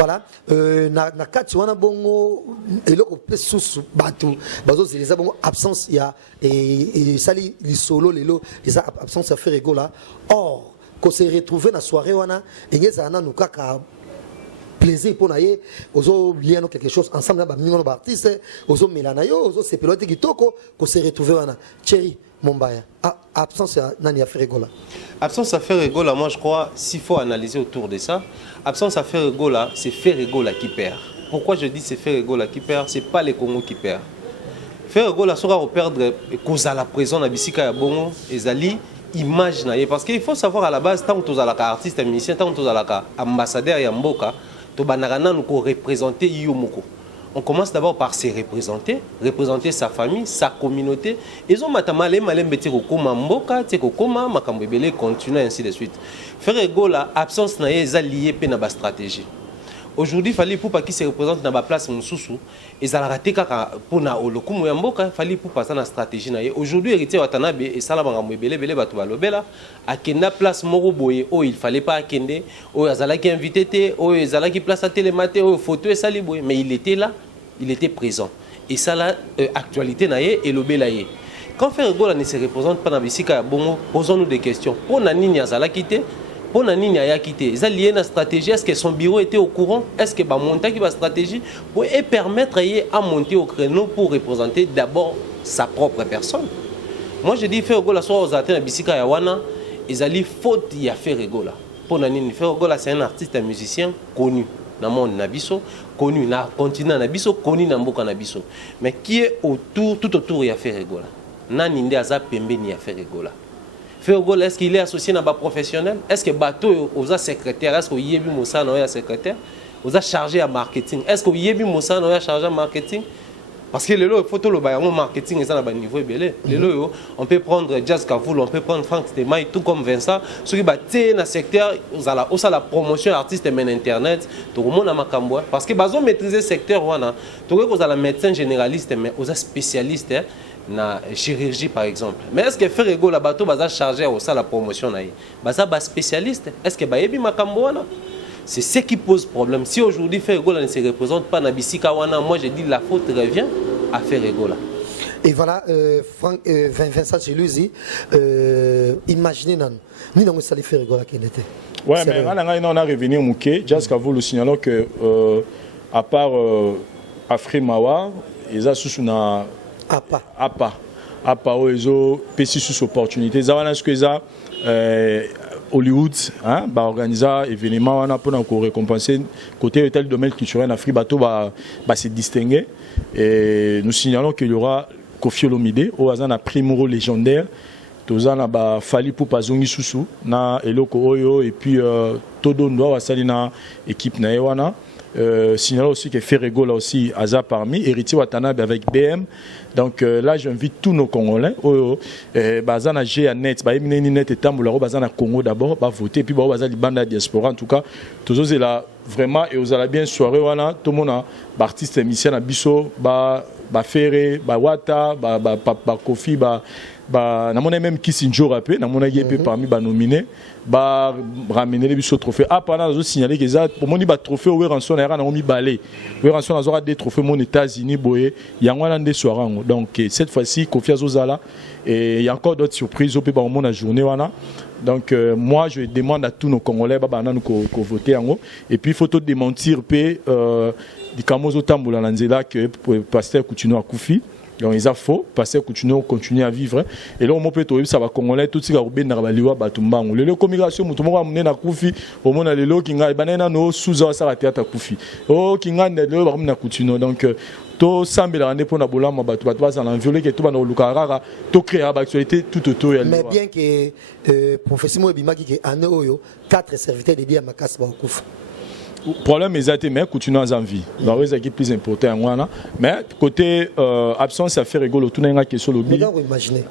Voilà, na kati wana bongo eloko pe susu bato bazo zeleza bongo absence ya et sali li solo lelo eza absence à faire rigola. Or qu'on se retrouver na soirée wana engeza na nukaka plaisir pour naie ozo lier quelque chose ensemble ba mingo ba artiste ozo melana yo ozo se pelote kitoko qu'on se retrouver wana chéri Mombaya absence à nani à faire rigola. Absence à faire rigola, moi je crois s'il faut analyser autour de ça, absence à faire rigola, c'est faire rigola qui perd. Pourquoi je dis c'est faire rigola qui perd, c'est pas les Congo qui perd. Faire rigola sera perdre cause à la prison na bisika ya bongo ezali image na ye parce qu'il faut savoir à la base tant que tu as artiste musicien tant que tu as ambassadeur ya mboka to banakana nous représenter yo moko. On commence d'abord par se représenter, représenter sa famille, sa communauté. Ils ont matamale malem beti ko koma mboka, te ko koma makambo ebele continuer ainsi de suite. Faire rigola absence na ye za lié pe na ba stratégie. Aujourd'hui, il fallait pour pas qui se représente dans la place Moussoussou. Ils ont raté pour na olokumu ya mboka, il fallait pour passer na stratégie na ye. Aujourd'hui, héritier Watanabe et Salabanga Mbele bele batu balobela a kenda place moro boye oh il fallait pas kende oh azala qui invité té oh azala qui place à télématé oh photo et sali boye mais il était là, il était présent. Et ça la actualité na ye et lobela ye. Quand faire rigola ne se représente pas dans bisika bongo, posons-nous des questions. Pour na nini azala quitté pour Nani a quitté, ils ont lié la stratégie. Est-ce que son bureau était au courant? Est-ce que monter qui va stratégie pour permettre à monter au créneau pour représenter d'abord sa propre personne? Moi je dis faire rigola soit aux athlètes à Bissika Yawana, ils ont faute y a faire rigola. Pour Nani faire rigola c'est un artiste, un musicien connu dans le monde nabiso, connu dans le continent nabiso, connu dans le mboka nabiso. Mais qui est autour, tout autour y a fait rigola? Nani ndi aza pembe ni a fait rigola. Fergol, est-ce qu'il est associé à un professionnel? Est-ce que bateau aux secrétaire? Est-ce qu'il y a Moussa non secrétaire? Aux a chargé à marketing? Est-ce qu'il y a Moussa non chargé à marketing? Parce que les lots, il faut tout le marketing est à un niveau élevé. Les lots, on peut prendre Jazz Kavoul, on peut prendre Franck Stemaï, tout comme Vincent. Ceux qui battent dans le secteur, aussi la promotion artiste et internet, tout le monde a makamboua. Parce que ils ont maîtrisé le secteur, tout le monde a médecin généraliste, mais aux spécialistes. Na chirurgie par exemple. Mais est-ce que faire rigola bateau baza chargé au ça la promotion naïe? Baza ba spécialiste. Est-ce que ba yebi makambo wana? C'est ce qui pose problème. Si aujourd'hui faire rigola ne se représente pas na bisika wana, moi je dis la faute revient à faire rigola. Et voilà, Vincent Chiluzi, imaginez ni dans ça les faire rigola qu'il était. Ouais, mais là on a revenu au Mouké. Just vous le signalant que à part Afri Mawa, ils ont sous na APA oezo pesi sous opportunité zawana ce que ça Hollywood hein ba organiser événement wana pour nous récompenser côté tel domaine culturel en Afrique bateau va se distinguer et nous signalons qu'il y aura Koffi Olomide au hasard na primo légendaire tozana ba fali pour pazongi susu na eloko oyo et puis todo ndo wa salina équipe na wana. Signalons aussi que Ferrego là aussi Aza parmi héritier Watanabe avec BM. Donc là j'invite tous nos Congolais bazana G net ba emine net et tambola bazana Congo d'abord ba voter puis ba bazali banda diaspora en tout cas tous là vraiment et vous allez bien soirée wana tout le monde ba artiste musicien na biso ba Ferré ba Wata ba Kofi ba namona même Kissinger rappelé namona yepé parmi ba nominé ba ramener les biso trophée pendant zo signaler que ça pour moni ba trophée we ranson era na omi balé we ranson azora des trophées mon États-Unis boye yangwana nde soirango donc cette fois-ci confiance aux ala et il y a encore d'autres surprises au pépa au monde la journée wana donc moi je demande à tous nos Congolais ba na ko voter yango et puis photo démentir pe di kamozo tambola na nzela que pasteur continue à Koufi. Donc ils ont faux parce que continuer à vivre et là on peut trouver ça va congolais tout ce qui a oublié na baliwa batumbango le communication mutumo wa munena kufi au mona lelo kinga banana no suza ça va théâtre kufi oh kinga ndelo ba muna continuer donc to sambela ande pona bolama batu baza na violer que tout ba no lukarara to créer actualité tout autour ya mais bien que professeur Ebimaki que ane oyo 4 serviteurs dédiés à Makasi ba kufa. Problème exact mais continuons en vie. La raison qui est plus important mais côté absence à faire rigolo tout n'a question le mais vous imaginez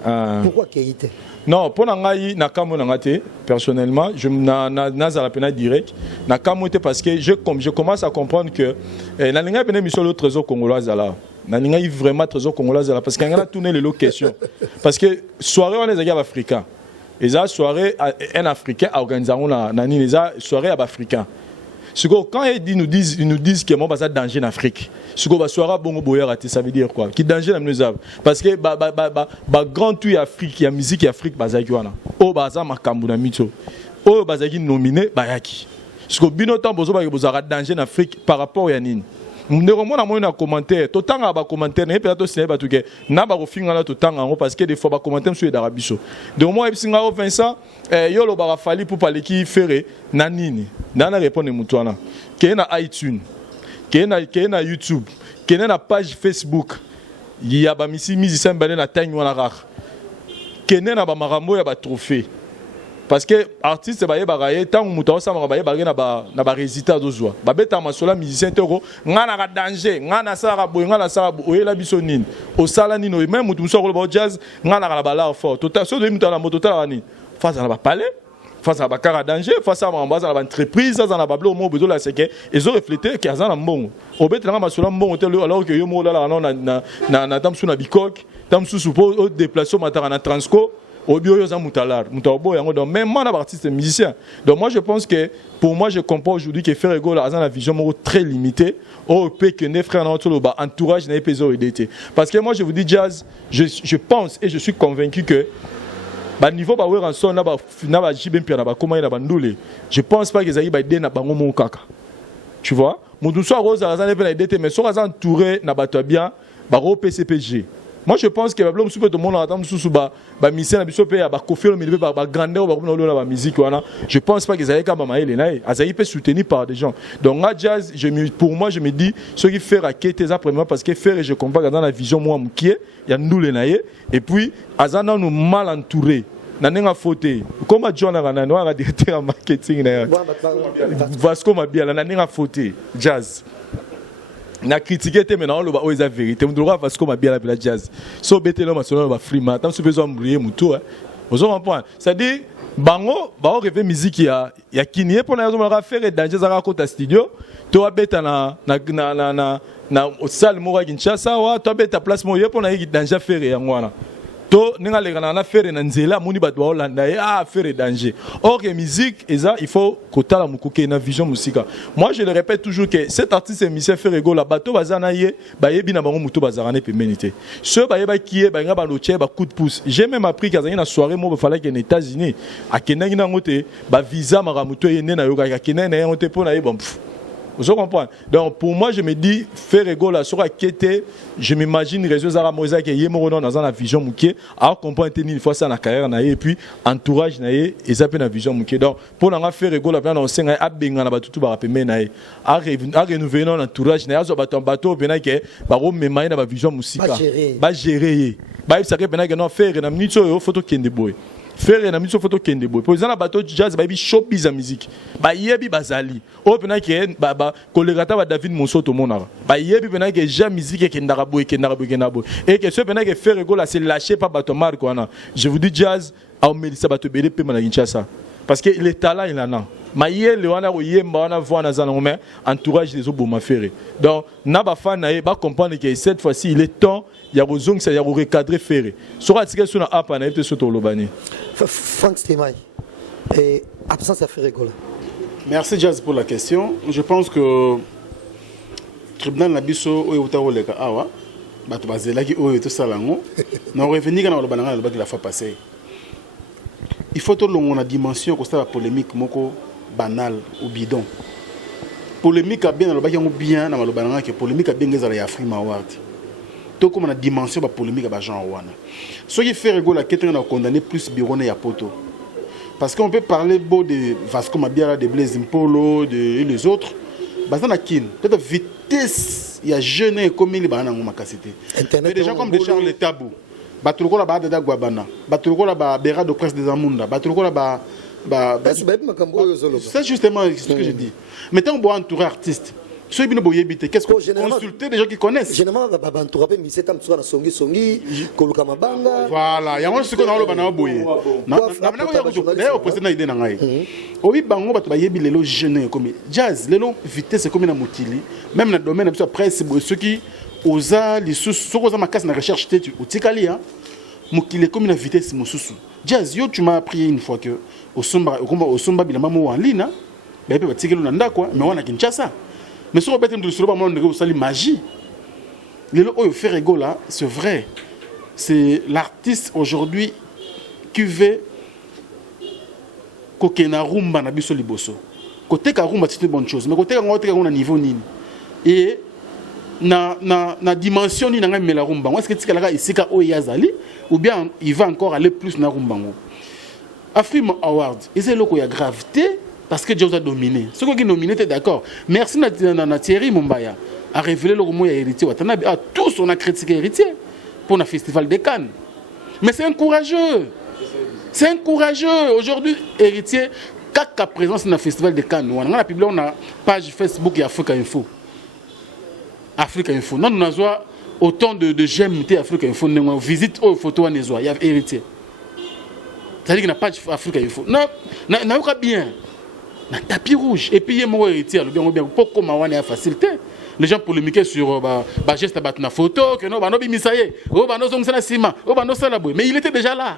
pourquoi Keïté non pour nangai nakamo nangate personnellement je na la peine direct nakamo parce que je commence à comprendre que na linga peine mission le trésor congolais là na linga vraiment trésor congolais là parce qu'il y a tourné les questions parce que soirée on les a africains et ça soirée un africain organisation na ni les soirée africain. Quand ils nous disent que moi, ça danger en Afrique. Bongo Boya, ça veut dire quoi? Qui danger dans nous parce que grand tout Afrique, il y a musique Afrique, bazakiwana. Oh, baza makambu na mito. Oh, bazaki nominé, bayaki. Parce que binotan bozo ba bozara danger en Afrique par rapport à nini. Néanmoins, on a un commentaire. Tout le temps, on a un commentaire. On a un commentaire. On a un commentaire parce que des fois, on a un commentaire sur l'Arabie. Donc, moi, je suis Vincent. Il y a un fallu pour parler qui fait nanini. Nana répond à Moutouana. Qu'il y a iTunes, qu'il y a YouTube, qu'il y a page Facebook. Il y a des musiciens qui ont un taille noire. Qu'il y a un marambo, il y a un trophée. Parce que artiste ba yebaraye tant muta sa ba yebaraye na ba résultat dozwa ba beta masola musicien toko ngana ka danger ngana sara boy ngana sara boy la biso nini o sala nino même mutu so ko ba jazz ngana ka ba la fort total so de muta na moto tala ni face à ba palais face à ba cara danger face à ba ba entreprise ça na ba blo mo bezo la seke ils ont reflété que azana mbongo o beta na masola mbongo alors que yo mo la na tam suna bikok tam su suppose au déplacement matara na transco. Donc même moi, je suis artiste et musicien. Donc moi, je pense que, pour moi, je comprends aujourd'hui que Ferrego a une vision très limitée. Au pays que les frères dans entourage n'a pas d'été. Parce que moi, je vous dis, jazz, je pense et je suis convaincu que, bah niveau bah ouais en son na ba jibem pia na ba comment na bandule. Je pense pas qu'ils aillent ba aider na bango mon kaka. Tu vois? Mon douce rose à la na d'été mais sont entouré na ba toi bien ba ro PCPG. Moi je pense que problème super tout le monde attend sous ba mission na biso pe ba confirme mais ba grandeur ba comme na ba musique wana. Je pense pas qu'ils aillent comme maïle na azaï peut soutenir par des gens. Donc la jazz pour moi je me dis ce qui fait raqueter ça premièrement parce que faire et je comprends dans la vision moi qui est il y a nous les naïe et puis azana nous mal entouré. Nanenga faute comme John na noa directeur marketing na Vasco Mabiala nanenga faute jazz na critiquer te maintenant le ba o eza vérité on doit Vasco Mabiala la jazz so betelo masolo ba frima tant so besoin mourir muto vous comprendre ça dit bango ba o rêver musique ya kinie pour na zo mala faire danger za rakota studio to abeta na salle mo Kinshasa wa to abeta place mo ye pour na danger faire ya ngwana to ninga legana na faire na nzela muni bato Hollanda faire danger. Or que musique eza il faut kotala mukuke na vision musika. Moi je le répète toujours que cet artiste et musicien Ferrego la bato bazana ye ba yebi na bango muto bazarane pemenité. Ce ba yeba kié ba nga ba loche ba coup de pouce. J'ai même appris qu'azani na soirée mo fallait que aux États-Unis a kenaki na ngote ba visa mara muto ye na yoga ka kenaki na ngote pona ye bon. Vous comprenez? Donc pour moi, je me dis, Ferrego la sera quitté. Je m'imagine réseau Zara Moïse qui est mort dans la vision mouké. Alors comprendre une fois ça dans la carrière naïe et puis entourage naïe et ça peut la vision mouké. Donc pour nous Ferrego la plan on sait à benga na batutu ba rapeme naïe. À renouveler l'entourage naïe. Azo baton bateau bena que ba ro me maï na ba vision musika. Ba gérer. Ba ça que bena que non faire na minute yo photo kende boy. Faire na miso photo kende boy. Pour exemple bateau jazz ba bi showbiz a musique. Ba yebi bazali. O pena ke ba kolegata ba David Monsoto monara. Ba yebi pena ke ja musique ke ndara boy ke ndara boy. Et que ce pena ke Ferrego là c'est lâché par bateau marque wana. Je vous dis jazz a melisa bateau bele pe na Kinshasa. Parce que les talents il en a. Ma yele wana ko yemba wana voix na zanongme entourage des oboma ferré. Donc na ba fan na ba comprendre que cette fois-ci il est temps il y a besoin que ça y a recadrer ferré. Sera tika sur na app na ete soto lobani. Franck Stemay et absence à Ferrego là. Merci Jazz pour la question. Je pense que tribunal na biso o utaro leka awa bato bazela ki o to salango na revenir kana lobana ngana lobaki la fois passée. Il faut tout la dimension que la polémique moko banale ou bidon. Polémique a bien lobaki ngo bien na lobana ngana que polémique a bien ngeza ya Afrima Award. Tout comme la dimension ba polémique ba genre wana. Ce qui fait rigoler la question na condamner plus Birone ya poto. Parce qu'on peut parler beau de Vasco Mabiala, de Blaise Mpolo, et les autres. Bazana kin, peut-être vitesse, il y a jeune comme il bana ngoma kasité. Mais des gens comme des Charles Tabou. Batuluko la ba Dada Guabana, Batuluko la ba Bera de Presse des Amunda, Batuluko la ba c'est justement ce que je dis. Maintenant on doit entourer artistes. Ceux qui nous habiter, qu'est-ce qu'on consulter des gens qui connaissent. Généralement, on va mais c'est un na songi songi, koluka mabanga. Voilà, il y a un ce qu'on a le bana boye. D'ailleurs, au président idée nangai. Oui, bango ba to yebi lelo jeune comme jazz, lelo vitesse comme na mutili, même dans le domaine de presse ceux qui osa les sous ceux qui ont ma casse na recherche tu utikali hein. Mukile comme na vitesse mususu. Jazz, yo tu m'as appris une fois que au somba bilamba mo en ligne. ba pe ba tikelo na ndako mais wana Kinshasa mais sur bête de solo ba monde ko sali magie lelo oyo Ferrego là c'est vrai c'est l'artiste aujourd'hui qui veut kokena rumba na biso liboso côté ka rumba c'est une bonne chose mais côté ka ngote ka na niveau nini et na dimension ni na ngamela rumba est-ce que tikala isika oyo yazali ou bien il va encore aller plus na rumba ngo Afrima Award c'est loko ya gravité parce que Dieu a dominé ce qui est nominé t'es d'accord merci na Thierry Mumbaya a révélé le mot ya héritier Watanabe à tous on a critiqué héritier pour le festival de Cannes mais c'est un courageux aujourd'hui héritier kaka présence na festival de Cannes on a publié on a page Facebook et Africa Info non nous avons autant de GMT Africa Info on visite aux photos il y a héritier c'est-à-dire qu'il n'a pas Africa Info non pas bien na tapis rouge et puis il y a mon héritier bien pourquoi mawane a facilité les gens polémiquaient sur geste à battre na photo que non banobi misaye oh bano zong sana sima oh bano sala boy mais il était déjà là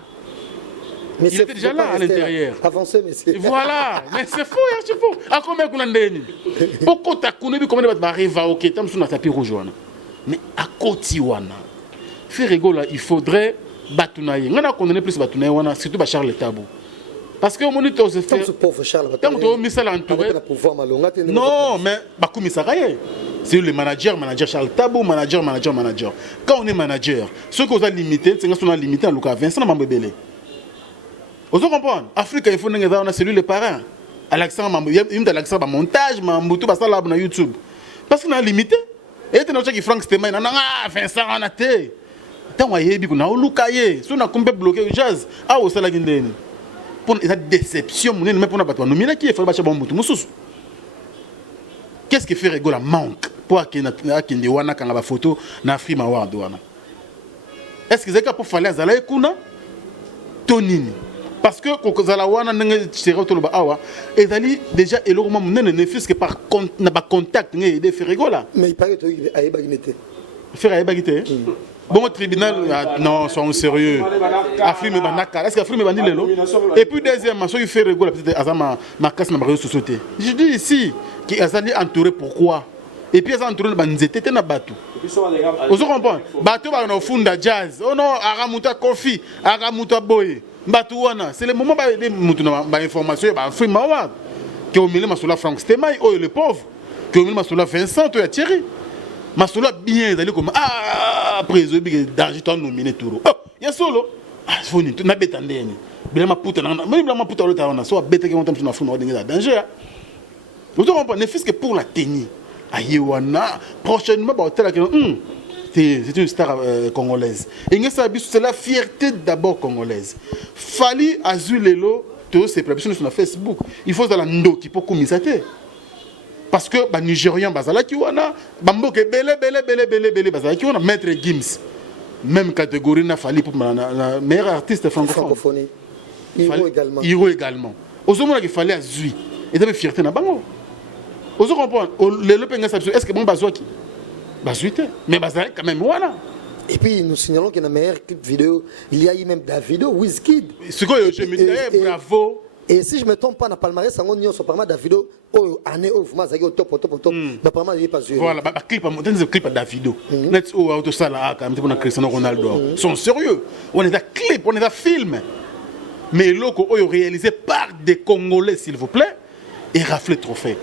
mais il était déjà là à l'intérieur avancé mais c'est voilà mais c'est faux c'est faux à combien qu'on a ndeni pourquoi ta kunebi comment va arriver OK tam sur na tapis rouge wana mais à côté wana Ferrego là il faudrait batunaye ngana condamner plus batunaye wana surtout ba Charles Tabou parce que mon état se fait pauvre Charles tant que misal entouré non mais bakumisa kaye c'est le manager Charles Tabou manager quand on est manager ce qu'on a limité c'est qu'on a limité en Lucas Vincent Mambebele vous comprenez Afrique il faut on a celui les parents Alexandre Mambebele il a Alexandre montage Mambutu basala na YouTube parce qu'on a limité et tu n'as pas qui Frank Stein Vincent on a té tant ayebi kuna olukaye so na kombe bloqué jazz ah au sala gindeni pour la déception mon même pour na bato nomina qui faut bacha bombutu mususu qu'est-ce que Ferrego la manque pour akende wana kanga ba photo na Afrima Award wana est-ce que zeka pour fallait azala ekuna tonini parce que kokozala wana ndenge tsero to ba awa ezali déjà eloko munene ne fils que par na ba contact ngai de Ferrego là mais il paraît que ayeba ginete Ferrego bagité bon tribunal non sont sérieux Afrime banaka est-ce que Afrime bandi lelo et puis deuxièmement ceux qui fait Ferrego la petite azama markas na réseaux sociaux je dis ici qui azali entouré pourquoi et puis azali entouré banzete na batu vous comprenez batu ba na funda jazz oh non aramuta coffee aramuta boy batu wana c'est le moment ba mutu na ba information ba Afrime Award que au milieu masula Frank Stemai oh le pauvre que au milieu masula Vincent to ya Thierry masula bien d'aller comme après danger toi nominé tout oh ya solo faut ni na betandeni bila maputa na même bila maputa le taona so beta que on tombe sur na fond de danger vous comprenez ne fils que pour la tenir ayewana prochainement ba hôtel c'est une star congolaise et c'est la fierté d'abord congolaise Fally Azulelo tous ces prévisions sur Facebook il faut dans la ndoki pour commissaire parce que les Nigériens bazalaki wana bamboke belé bazalaki wana maître Gims même catégorie na Fally pour la meilleur artiste francophone Hiro également ozomona ki Fally azui et d'avoir fierté na bango ozo comprendre le penga est-ce que bon bazwaki bazuite mais bazalaki quand même wana. Et puis nous signalons qu'il y a un meilleur clip vidéo il y a eu même Davido Wizkid ce que je me dis bravo. Et si je me trompe pas, dans le palmarès, on a un Davido, année où vous avez au top, mais pas mal, il n'est pas sûr. Voilà, le clip à Davido. Let's go out ça là, quand même, Cristiano Ronaldo. Sont sérieux. On est à clip, on est à film. Mais loco, réalisé par des Congolais, s'il vous plaît, et rafle trophée.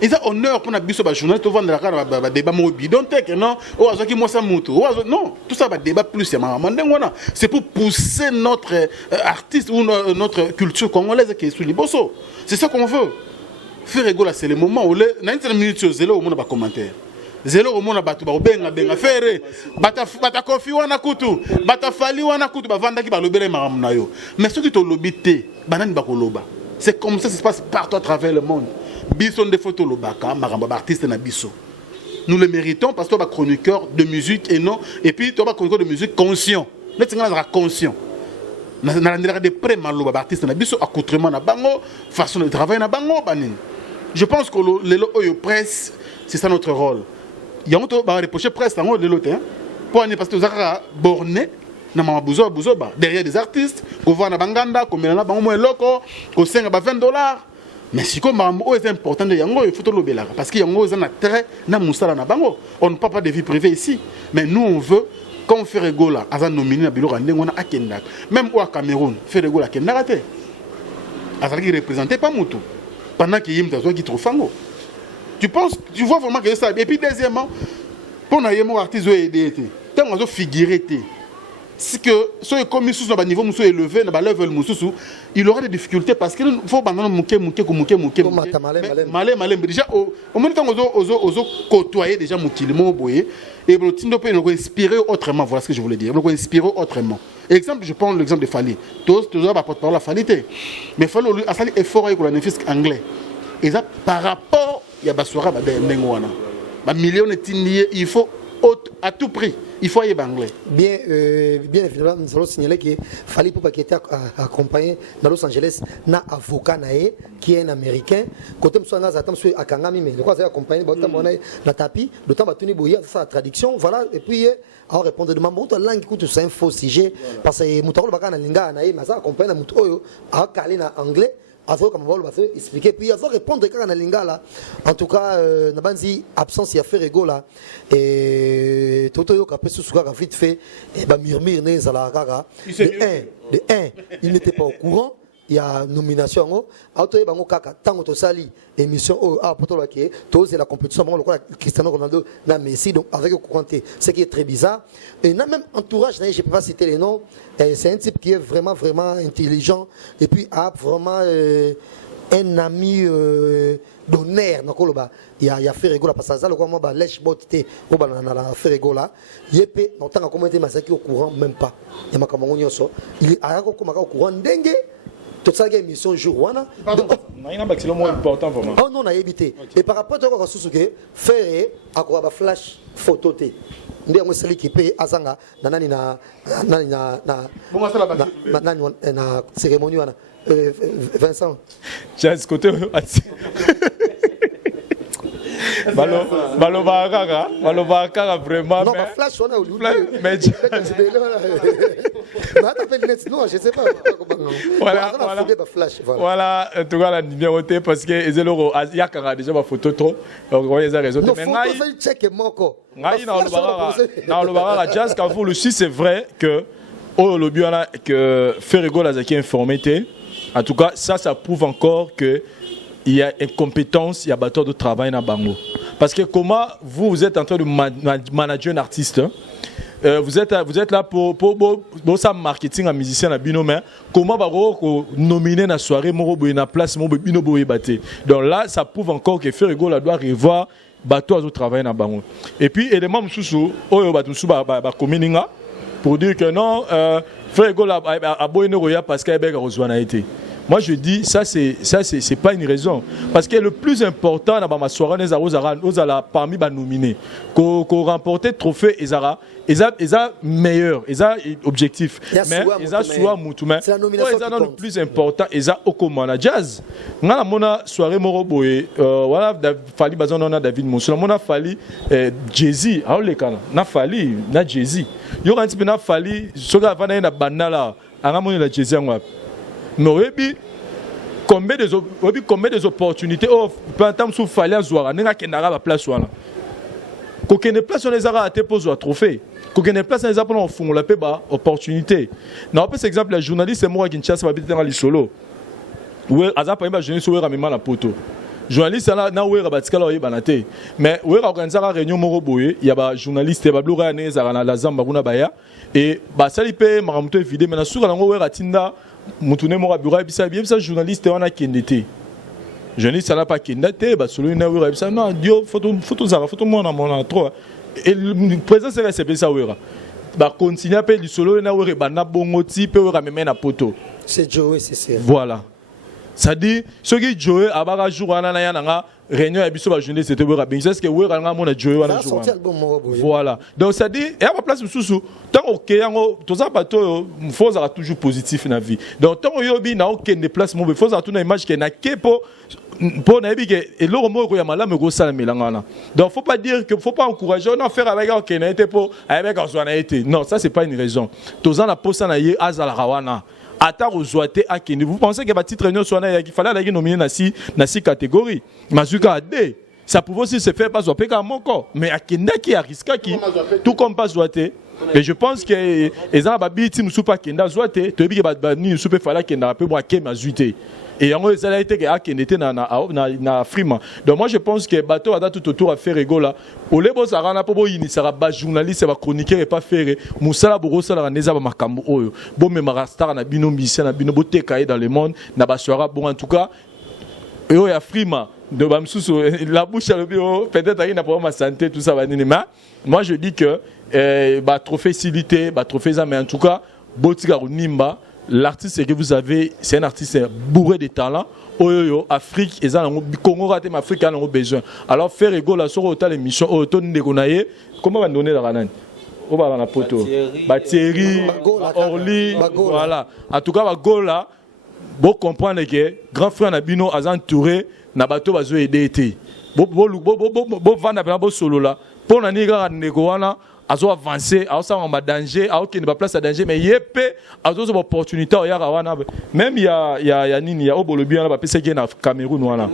Ils ont honneur pour nous sur journaliste au vendre la débat bidon tech non non tout ça va débat plus c'est pour pousser notre artiste ou notre culture congolaise qui est sous les bossos c'est ça qu'on veut Ferrego là c'est le moment où les 90 minutes zéro au monde pas commentaire zéro au monde batu ba benga faire bata kofi wana kutu bata Fally wana kutu ba vanda ki ba lobele maram na yo mais ceux qui to lobité banani ba koloba c'est comme ça se passe partout à travers le monde. Bison de photos lobaka maramba artiste na biso nous le méritons parce que tu es chroniqueur de musique et non et puis tu es chroniqueur de musique conscient net nga conscient na de près maloba artiste na biso accoutrement na bango façon de travailler na bango banine je pense que le presse c'est ça notre rôle il y a on va reprocher presse dans le lot hein pour parce que vous avez borné na mama buzoba derrière des artistes ko voir na banganda ko melana bango mo eloko ko senga ba $20 Mais si comme c'est important de yango, il faut tout le parce que yango est très na musala na bango. On ne parle pas de vie privée ici, mais nous on veut comme Ferregola azan nominé na bilo rande ngona akenda. Même au Cameroun, Ferregola kenda raté. Azali qui représentait pas Moutou. Pendant qu'il y a une personne qui trouve fango. Tu penses, tu vois vraiment que ça. Et puis deuxièmement, pour na yemo artiste aider tant on figurer si que soit comme sous un niveau monsieur élevé na level mususu il aura des difficultés parce que faut bandana muke malé déjà au même temps ozo côtoyer déjà mukilimo boye et le tindo peut nous inspirer autrement, voilà ce que je voulais dire, nous inspirer autrement. Exemple, je prends l'exemple de Fali, tous va porte-parole la Falité, mais Fali a fait effort avec le néfisque anglais et ça par rapport il y a basura ndengwana ba millions de tiniers, il faut à tout prix, il faut y aller anglais. Bien évidemment, nous allons signaler qu'il fallait pour qui était accompagné dans Los Angeles na avocat nae qui est un américain. Côté monsieur nga zatam sur akangami mais quoi ça accompagné ba temps na tapis, le temps ba tuni boya ça traduction voilà et puis à répondre de mambo la langue écoute c'est un faux sujet parce que mutaro ba kana linga nae mais ça accompagné na muto oyo a calé na anglais. Il faut expliquer, puis il faut répondre quand on a l'ingala. En tout cas, Nabanzi absence il a fait rigola et Toto yo capé sous soir vite fait et bah murmure né zala de un, il n'était pas au courant. Il y a nomination auto bango kaka tango to sali émission a poto laké to c'est la compétition bon le Cristiano Ronaldo na Messi donc avec au courante ce qui est très bizarre et na même entourage je peux pas citer les noms c'est un type qui est vraiment intelligent et puis a vraiment un ami d'honneur na koloba il y a fait rigola parce que ça le quoi moi ba lèche botte au ba na la fait rigola yepé non tant commenter masaki au courant même pas et makamongo nyoso il a ko au courant ndenge toute ça émission jour wana c'est le moins important vraiment. Oh non, on a évité. Et par rapport à ce que faire à quoi ba flash photo té. Ndé ngo sali ki pe azanga na cérémonie wana Vincent. J'ai ce côté Balobaka vraiment. Non, mais flash on a oublié. Mais non, je sais pas. Voilà, en tout cas la numéroté parce que Ezeloro il y a déjà ma photo trop. Donc vous voyez ça raison. Mais ngai check moko. Ngai na le barara jazz quand vous le si c'est vrai que le but que Ferrego Lazaki informé. En tout cas, ça prouve encore que il y a incompétence, il y a batteur de travail dans Bango. Parce que comment vous êtes en train de manager un artiste, vous êtes là pour ça marketing un musicien à bino mais comment vous nominer na soirée moro boy na place moro bino boy baté. Donc là ça prouve encore que Ferrego doit revoir bateau de travail dans Bango. Et puis élément mususu oyo batu mususu ba komininga pour dire que non Ferrego a boy no roya parce qu'il a reçu na été. Moi je dis ça c'est pas une raison parce que le plus important dans ma soirée nous allons parmi les nominés qu'on remporter trophée Ezara meilleur objectif mais Ezara soit moutou mais c'est la nomination le plus important Ezara Okomana jazz ngana mona soirée moro boye voilà fali bazon on a David Monson mona fali Jay-Z aolekana na fali na Jay-Z yo quand tu na fali soka vana na banala anga mona la Jay-Z ngwa mais combien des opportunités pendant que vous fallait avoir n'enga kendara la place wana kokene place on les a raté pour un trophée kokene place on les a pour on fond la peba opportunité na on peut exemple la journaliste c'est moi qui Kinshasa va biter dans les solo ouais aza pa ba journaliste ouais ramema la poto journaliste na ouais rabatika la banate mais ouais organiser la réunion moro boye il y a ba journaliste ba blura ne za na la zamba kuna baya et ba sali pe maramuto vidé mais na sura na ouais ratinda Moutoune mora bureau bisa bien ça journaliste on a kendete journaliste n'a pas kendete ba solo na wera bisa non dio photo moi na mon trop et le président c'est resté ça wera ba continuer à payer du solo na wera ba na bongo type wera même na poto c'est Joey c'est voilà ça dit ce qui Joey abara jour na ya nga réunion ya biso ba journaliste c'était wera bien c'est que wera nga mona Joey wana jour voilà donc ça dit et à ma place sous tant OK yango toza bato faut ça toujours positif na vie donc tant yobi na OK déplacement faut ça tout na image que na kepo pour na bike et le mot ya malama go sala melangana donc faut pas dire que faut pas encourager on faire avec OK na été pour avec on a été non ça c'est pas une raison toza na posa na ye azala rawana ata ozwate akende. Vous pensez que ba titre réunion soit qu'il fallait aller nominer na si catégorie mazuka a D. Ça pouvait aussi se faire pas soit peka moko mais akenda qui a risqué qui tout comme pas zoate. Et je pense que ezana ba biti musu pa kenda zoate to bi ba ni musu pe fallait kenda peu moi ke mazuite. Et en fait, ça a été que na frima. Donc moi je pense que bateau a tout autour à faire rigola. Au lebo ça rana pobo ini sera ba journaliste ba chroniqueur et pas faire musala boro sala raneza ba makambo oyo. Bon me marastar na bino mbisi na bino bote kaé dans le monde na ba soira bon en tout cas et ya frima de bamsusu la bouche à le bio peut-être il n'a pas ma santé tout ça va nini mais moi je dis que ba trophée civilité ba trophée ça mais en tout cas botika nimba. L'artiste que vous avez, c'est un artiste bourré de talent. Oyoyo, Afrique, et Congo raté, mais Afrique a besoin. Alors, faire égaux sur autant l'émission, autant de Gonaye, comment on va donner la ranane? On va la poto. Thierry, Orly, voilà. En tout cas, Gola, vous comprenez que grand frère Nabino a entouré, Nabato va jouer aider. Bon, vendre solo là. Pour la nigra Negoana. Azo avancer, azo en danger, azo qui ne va place à danger, mais yepé, azo une opportunité au yara wana. Même il y a nini, il y a obolobi na ba pese qui na Cameroun wana.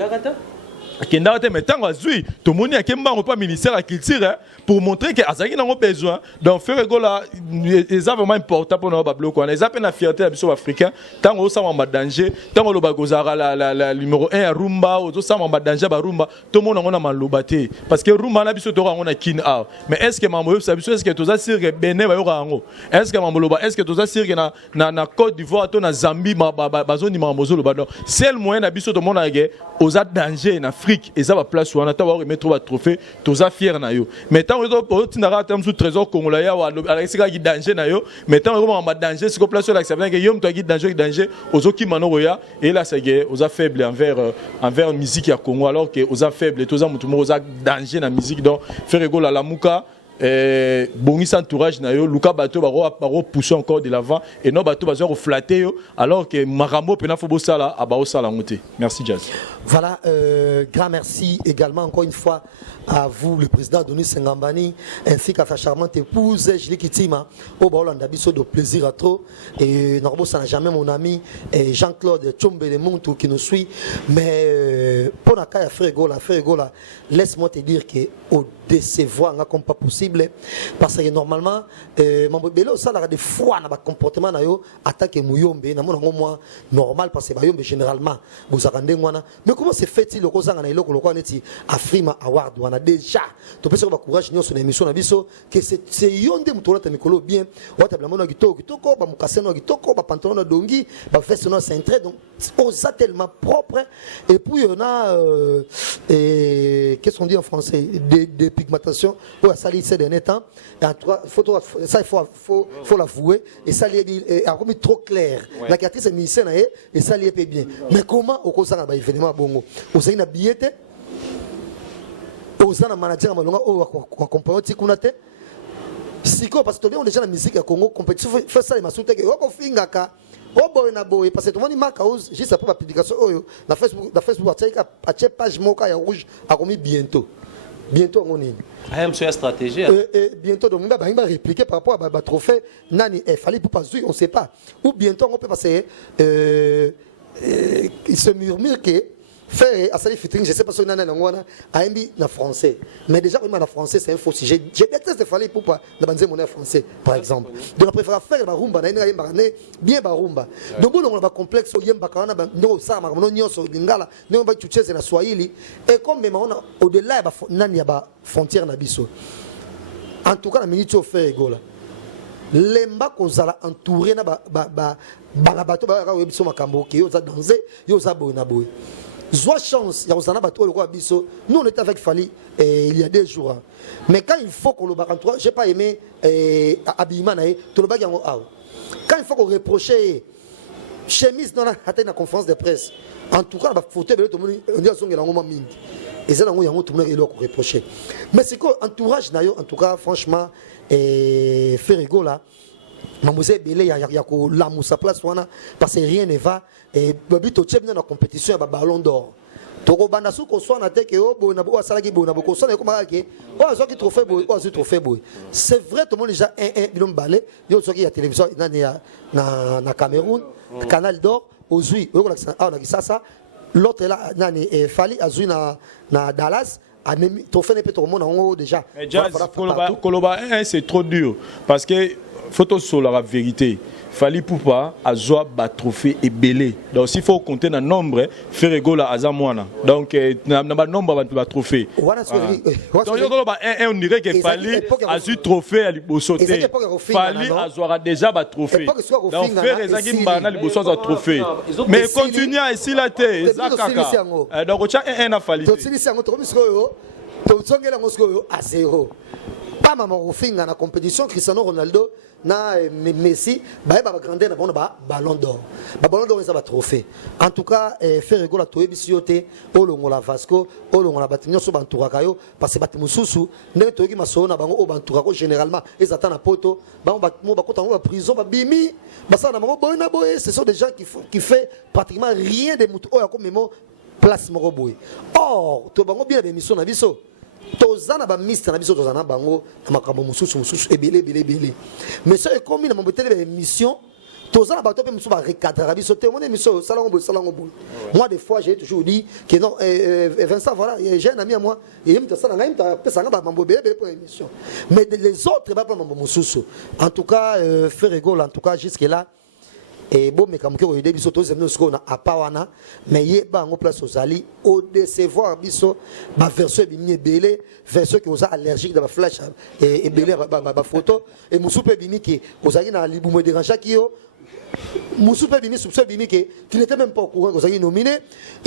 Kenda te metanga zui, to moni akemba on pas ministère de la culture pour montrer que azaki n'a besoin. Donc faire rigola, c'est vraiment important pour nous bablo quoi. Les appels la fierté de biso africain, tant on ça en danger, tant on lo bagozara la numéro 1 à Rumba, on ça en danger ba Rumba, tout le monde on a mal lobaté parce que Rumba na biso to on a kin a. Mais est-ce que mambo ça biso est-ce que to ça sir que Benin ba yora ngo? Est-ce que mambo loba, est-ce que to ça sir que na Côte d'Ivoire to na Zambie ba zone mambo zo loba. Seul moyen na biso to monde a aux danger na Afrique et ça va place où on attend remettre un trophée tous à fier na yo mais tant que tu n'auras pas trésor congolais ou avec ce qui danger na yo mais tant que on danger c'est que place là ça veut dire que yom toi qui danger aux autres qui manoya et là c'est que aux faible envers musique ya Congo alors que aux faible tous aux danger na musique donc faire rigolo la muka Bongis entourage na yo Luka bateau baro pousser encore de l'avant et non bateau va se reflatter yo alors que Marambo pena fobo sala abao sala ngote. Merci Jazz. Voilà, grand merci également encore une fois à vous le président Denis Sengambani ainsi qu'à sa charmante épouse Julie Kitima au Baolanda biso de plaisir à trop et normalement ça n'a jamais mon ami Jean-Claude Tchombe le monde qui nous suit mais pour la cas frère Gola laisse-moi te dire que au décevoir comme pas possible parce que normalement mambo belo ça la des fois na ba comportement na yo attaque muyombe na mona moi normal parce que bayombe généralement vous akande ngwana mais comment c'est fait-il le kozanga na iloko lokwa neti Afrima Award wana déjà to pesa ba courage nyo sur l'émission na biso que c'est yonde mutola ta mikolo bien wata bla mona kitoko ba mukaseno kitoko ba pantalon na dongi ba veste no centré donc aux tellement propre et puis on a qu'est-ce qu'on dit en français des pigmentations pour ça ces derniers temps et en tout cas ça il faut l'avouer et ça est comme trop clair la caractère musicienne et ça lui est bien mais comment au cause ça ba événement bongo aux na billet aux na manager malonga o accompagner tikunate siko parce que on déjà la musique à Congo compétition fait ça les masute que oko fingaka o boy na boy parce que tout le monde marque cause juste après la publication oyo na Facebook a page moka ya rouge a commis bientôt on est c'est une stratégie bientôt donc on va répliquer par rapport à trophée nani fallait pour pas on sait pas ou bientôt on peut passer il se murmure que faire à salir featuring je sais pas si on a en français mais déjà on en français c'est un faux sujet je déteste de fallait pour pas de banzer mon français par exemple donc on préfère faire la rumba bien ba rumba donc on va complexe yemba kana no ça ma no nyoso lingala no ba tucheze na swahili et comme même on au delà nani ya ba frontière na biso en tout cas la minute au fait gola lemba kozala entouré na ba bato ba webiso makambo ki yo za danser yo za boy na boy. Soit chance, il y a un bateau, le roi Bisso. Nous, on était avec Fali il y a 2 jours. Mais quand il faut qu'on le batte, je n'ai pas aimé habillement, tout le bague en haut. Quand il faut qu'on reproche chemise dans la conférence de presse, en tout cas, il faut que tout le monde dise que c'est un moment mingi. Et c'est là où il y a tout le monde qui reproché. Mais c'est quoi entourage, en tout cas, franchement, fait rigolo là. Mamouze Belé, il y a la moussa place parce que rien ne va. Et Babi Tocheb dans la compétition, il y a ballon d'or. Toko Bandasu, qu'on soit en tête, c'est vrai, tout le monde déjà un bilon balai. Il y a une télévision dans Cameroun. Canal d'Or ozui on a ça l'autre là nani Fali azui na Dallas a même trophée peut tout le monde déjà. Koloba c'est trop dur parce que photo sur la vérité. Fali Poupa a joué ba trophée et belé. Donc s'il faut compter le nombre, Ferregola a zamwana. Donc na ba nombre ba trophée. Donc on dirait que Fali a eu trophée à l'Ibosoté. Fali a joué déjà ba trophée. Donc Ferrezaki mbana l'Ibosoté a trophée. Mais continue à ici la terre, Zakaka. Donc on tient un à Fali. À zéro. Pas maman Rofinga na compétition Cristiano Ronaldo na Messi ba grandeur na ba ballon d'or. Ba ballon d'or ça va trophée. En tout cas Ferregola toyebi sioté olongola Vasco olongola batinyo so bantura kayo parce que batimususu ndenge toyeki maso na bango o bantura ko généralement ezata na poto ba mo bakota mo prison ba bimi basa na bango boy na boy ce sont des gens qui fait pratiquement rien de mutu oya ko memo place moko boy. Or to bango bien émission na biso tozana ba miste na biso tozana bango na makambo mususu ebele mais ça est comme na mbote de émission tozana ba topé mususu ba recadrer biso te mon émission salon bo moi des fois j'ai toujours dit que non Vincent voilà j'ai un ami à moi et il me ça na ngam pesa ngaba mambo bele pour émission mais les autres ba mambo mususu en tout cas Ferregola en tout cas jusque là et bon mais comme que au début surtout c'est nous ce qu'on a à pawana mais y ba en place aux ali au décevoir biso ba version bini belé version que vous allergique de la flash et belé ba photo et musupe bini qui aux ali na libu me dérange qui yo musupe bini subse bini qui tu n'étais même pas au courant aux ali nominé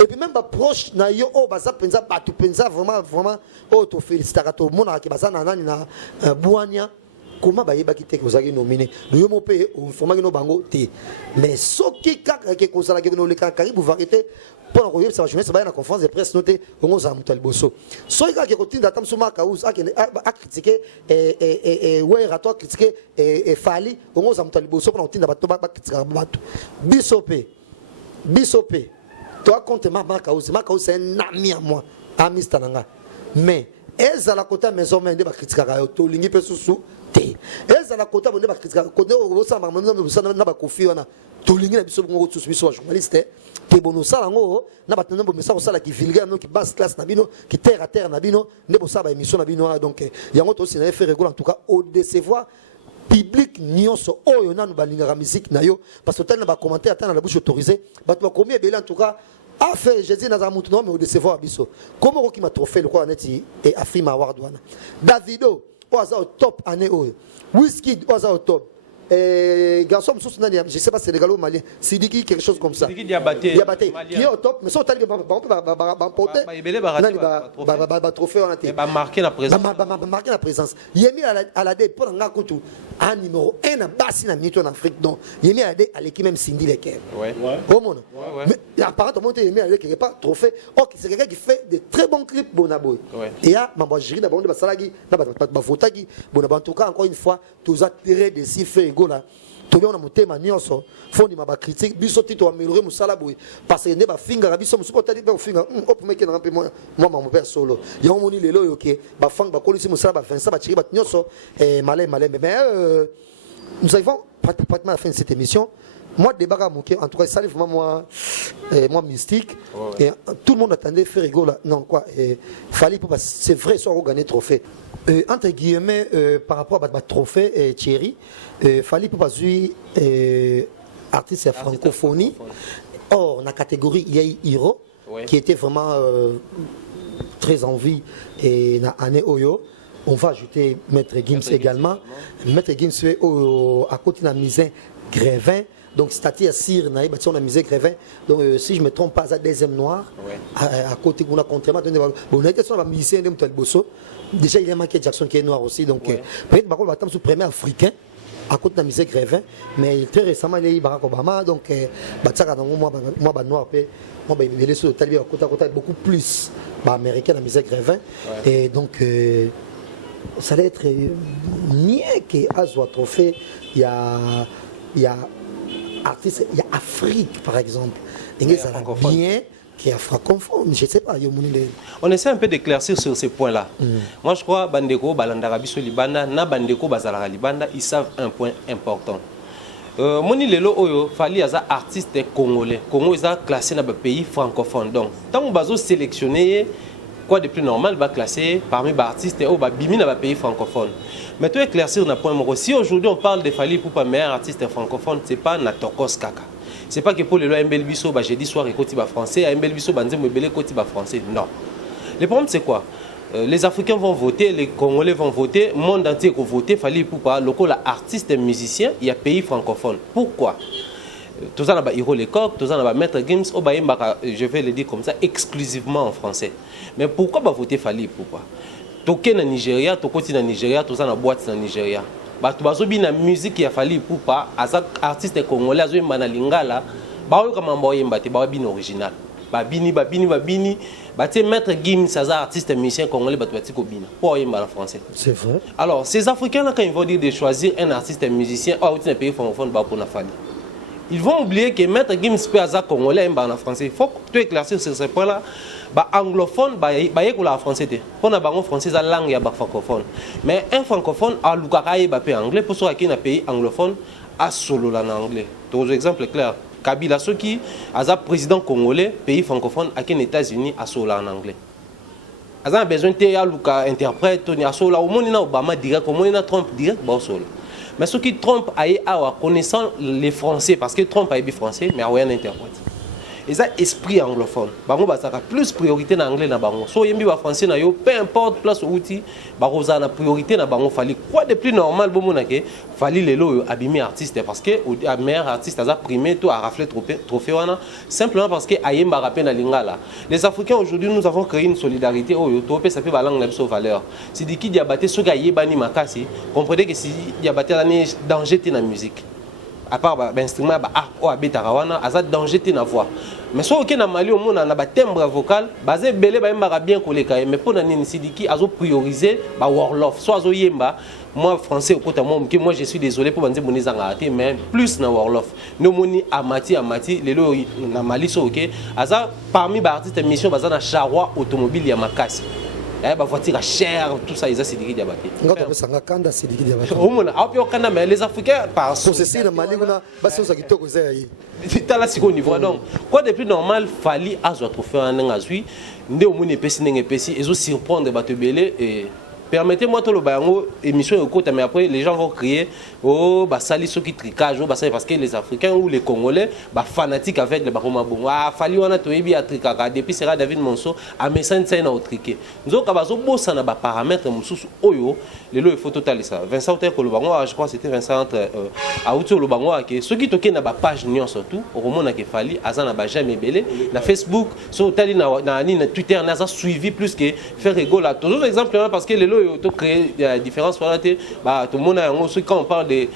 et puis même ba proche na yo oh ba ça pensa ba tu pensa vraiment oh to féliciter to mona ki ba ça na nani na buania. Comment bayeba qui te kozaki nominé nous mo pe au format no bango te mais soki kaka ke kozala ke no le karibu variété pour la koyeba ça jeunesse ba na conférence de presse noté on za mutal boso soki kaka ke kotinda tam suma kaus a critiquer ouais rato critiquer Fali on za mutal boso pour kotinda bato ba critiquer bato bisope toi compte ma kaus c'est un ami à moi ami stananga mais ezala kota maison mende ba critiquer to lingi pe susu te ezala kota bonde ba critiquer kota o samba na ba kofi wana to lingi na biso ngo tsusu biso journaliste te bono sala ngo na ba tanda bo message sala ki vulgaire no ki basse classe na bino ki terre à terre na bino ne bo sala émission na bino donc yango to aussi na fait Ferregola en tout cas au décevoir public nyonso oyo nanu balingaka musique na yo parce que tel na ba commentaire atana la bouche autorisée ba to combien belé en tout cas a fait je dis na mutu non mais au décevoir biso comment qui m'a trophée le quoi neti et Afrima Award wana Davido au top année Wizkid au top garçon je sais pas c'est les galo malien Sidiki quelque chose comme ça Sidiki Diabaté qui est au top mais ça tali ba porter ba trophée on a été ba marquer la présence marquer la présence yemi à la dé pour nga kutu un numéro 1 na basi na minute en Afrique donc yemi à la à l'équipe même Cindy Leker ouais au monde mais apparemment yemi à quelque part trophée OK c'est quelqu'un qui fait de très bons clips bonaboy et ya mambo jiri na bonde ba salagi na ba votaki bonaboy en tout cas encore une fois tous attirés des cifres gola to bien on a motema nyonso fondi ma ba critique biso tito améliorer musala boy parce que ne ba finga biso musuko tali ba finga op meke na rampe moi mon père solo ya on moni lelo yoke ba fang ba kolisi musala ba Vincent ba chiri ba nyonso malé mais nous arrivons pratiquement à la fin de cette émission. Moi débarras mon en tout cas ça vraiment moi mystique et tout le monde attendait Ferregola non quoi fallait pour c'est vrai soit gagner trophée entre guillemets par rapport à trophée Thierry fallait pour passer artiste francophonie or la catégorie il y a Hiro qui était vraiment très en vie et na année oyo on va ajouter Maître Gims également Maître Gims à côté de la mise Grévin. Donc, c'est-à-dire, Sir, on a misé Grévin. Donc, si je ne me trompe pas, à deuxième noir, à côté de la contrairement, on a été sur la musicien de Bosso. Déjà, il y a Michael Jackson qui est noir aussi. Donc, peut-être qu'on va attendre sur le premier africain, à côté de la musée Grévin. Mais très récemment, il y a eu Barack Obama. Donc, moi, noir, moi, il est sur le talibi à côté, beaucoup plus américain, la musée Grévin. Et donc, ça allait être niais qu'à ce trophée, il y a artistes, il y a Afrique par exemple. Et ça va bien qui est francophone, je ne sais pas. On essaie un peu d'éclaircir sur ces points-là. Moi je crois que Bandeko, Balandarabi sur Libanda, na Bandeko, Bazalara Libanda, ils savent un point important. Moni lelo oyo fali aza artiste congolais. Congo est classé dans le pays francophone. Donc, tant qu'on va sélectionner quoi de plus normal, va classer parmi les artistes au bimi dans le pays francophone. Mais tu éclaircir un point. Si aujourd'hui on parle de Fally Ipupa meilleur artiste francophone, c'est pas Natokos Kaka. C'est pas que pour le loi Mbel Bisso, jeudi soir et côté français, Mbel Bisso banzem ebele côté français. Non. Le problème c'est quoi? Les Africains vont voter, les Congolais vont voter, le monde entier va voter, Fally Ipupa, local artiste et musicien, il y a pays francophone. Pourquoi? Tout ça, on a Hiro Lecoq, tout ça, on a Maître Gims, je vais le dire comme ça, exclusivement en français. Mais pourquoi va voter Fally Ipupa? Toké na Nigeria, tokoti na Nigeria, tout ça na boîte na Nigeria. Bato bazobi na musique qui a Fally Ipupa, asa artiste congolais azo yemba na lingala, ba oyo kama mbo yemba te ba bini original. Babini batie Maître Gims asa artiste musicien congolais bato bati ko bina. Po yemba na français. C'est vrai. Alors, ces Africains là quand ils vont dire de choisir un artiste musicien ou un pays francophone ba pour na Fally. Ils vont oublier que Maître Gims peut asa congolais yemba na français. Il faut que tu éclaircisses sur ce point là. Bah anglophone bah la français te pour na bango français la langue ya ba francophone mais un francophone a lukaka ba pe anglais pour soit qui na pays anglophone a solo la en anglais. Deux exemples clairs. Kabila Soki aza président congolais pays francophone à les États-Unis a solo en anglais. Aza besoin te ya luka interprète ni a solo au monde na Obama direct au monde na Trump direct ba solo. Mais ceux qui Trump a connaissant les français parce que Trump a bien français mais a rien interprète. Et ça esprit anglophone. Bango basaka plus priorité na anglais na bango. So yembi ba français na yo peu importe place outil, baroza na priorité na bango Fally. Quoi de plus normal bon monake Fally lelo yo abimi artiste parce que le meilleur artiste a primé tout a raflé trophée wana simplement parce que ayemba rapé na lingala. Les Africains aujourd'hui nous avons créé une solidarité oh to pe ça fait ba langue na biso valeur. Si diki diabaté so ga yebani makasi, comprenez que si diabaté la danger te na musique. À part l'instrument art ou abeta wana aza danger te na voix. Mais so ok na Mali au monde na ba timbre vocal basé belé ba yemba bien koleka mais pour na nini sidiki azo prioriser ba warlof so azo yemba moi français au côté moi je suis désolé pour banze bonisa ngati mais plus na warlof no moni amati lelo na Mali so ok aza parmi ba artistes émission baza na charroi automobile ya makasi. Ba voiture chère tout ça ils a Sidiki Diabaté. Ngata pesanga kanda Sidiki Diabaté. Omona apio kanda mais les Africains par processus na Mali kuna basi ça kitoko za yi. C'est là ce niveau donc quoi de plus normal Fally azo trophée en ngazui nde omoni pesi ndenge pesi ezo surprendre bato belé et permettez-moi tout le bayango émission écoute mais après les gens vont crier oh bah sali ceux qui tricage bah ça parce que les Africains ou les Congolais bah fanatiques avec le baroma bon ah Fally wana to yebi atrikaka depuis sera David Monso a message ça na otriqué nous ka bazo bossa na ba paramètres mususu oyo lelo il faut totaler ça Vincent Ter ko le bango je crois c'était Vincent a outo le bango que ceux qui toquent na ba page nion surtout au romona que Fally azana ba jamais belé na Facebook sur tali na Twitter na suivi plus que faire rigoler toujours exemple parce que lelo to créer la différence voilà bah tout le monde quand on parle de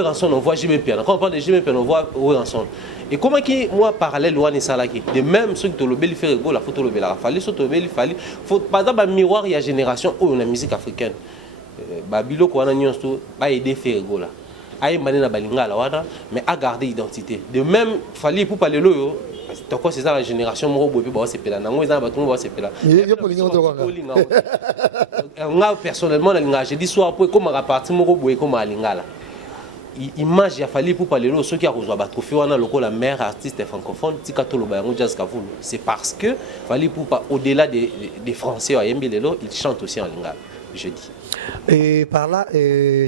Ranson on voit JMP quand on parle de JMP on voit Ranson et comment qui moi parallèle ouani salaki de même ceux qui te le bel faire go la photo le bel Fally so to bel Fally faut pas d'abord miroir il y a génération où on a musique africaine bah biloko wana nyonso ba aider faire go là ay manena balingala wana mais à garder identité de même Fally pour parler lo donc c'est ça la génération moko boye ba sepela nango eza ba tumba ba sepela yo polinga to nga personnellement na linga j'ai dit soir pour comme parti moko boye comme alingala image ya Fally pour parler ceux qui a reçu ba trophée wana loko la meilleure artiste francophone tika to lo ba yango jazz kavulu c'est parce que Fally pour au-delà des français à yembi lelo il chante aussi en lingala je dis et par là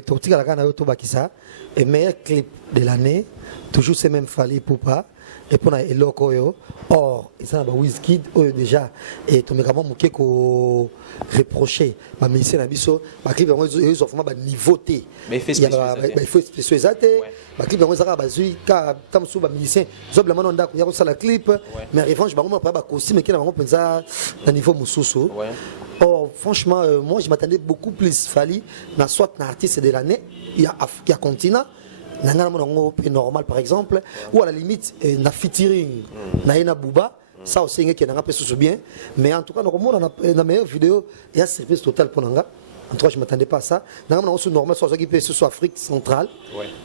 totika la kana to bakisa et meilleur clip de l'année toujours c'est même Fally Ipupa et pour na eloko yo or ça ba Wizkid déjà et to mekamo muke ko reprocher ba musicien na biso ba clip ngo ils ont ba niveauté mais il fait spécialisé ba clip ngo zaka ba zui ka tam sou ba musicien zoblement on ndako ya ko sala clip mais revanche ba ngo ba costume qui na ngo penza na niveau mususu or franchement moi je m'attendais beaucoup plus Fally na soit na artiste de l'année il y a continent c'est normal par exemple ou à la limite na featuring na Bouba ça aussi qui n'a pas sous bien mais en tout cas dans meilleure vidéo il y a service total pour Nanga en tout cas je m'attendais pas à ça c'est normal soit qui peut soit Afrique centrale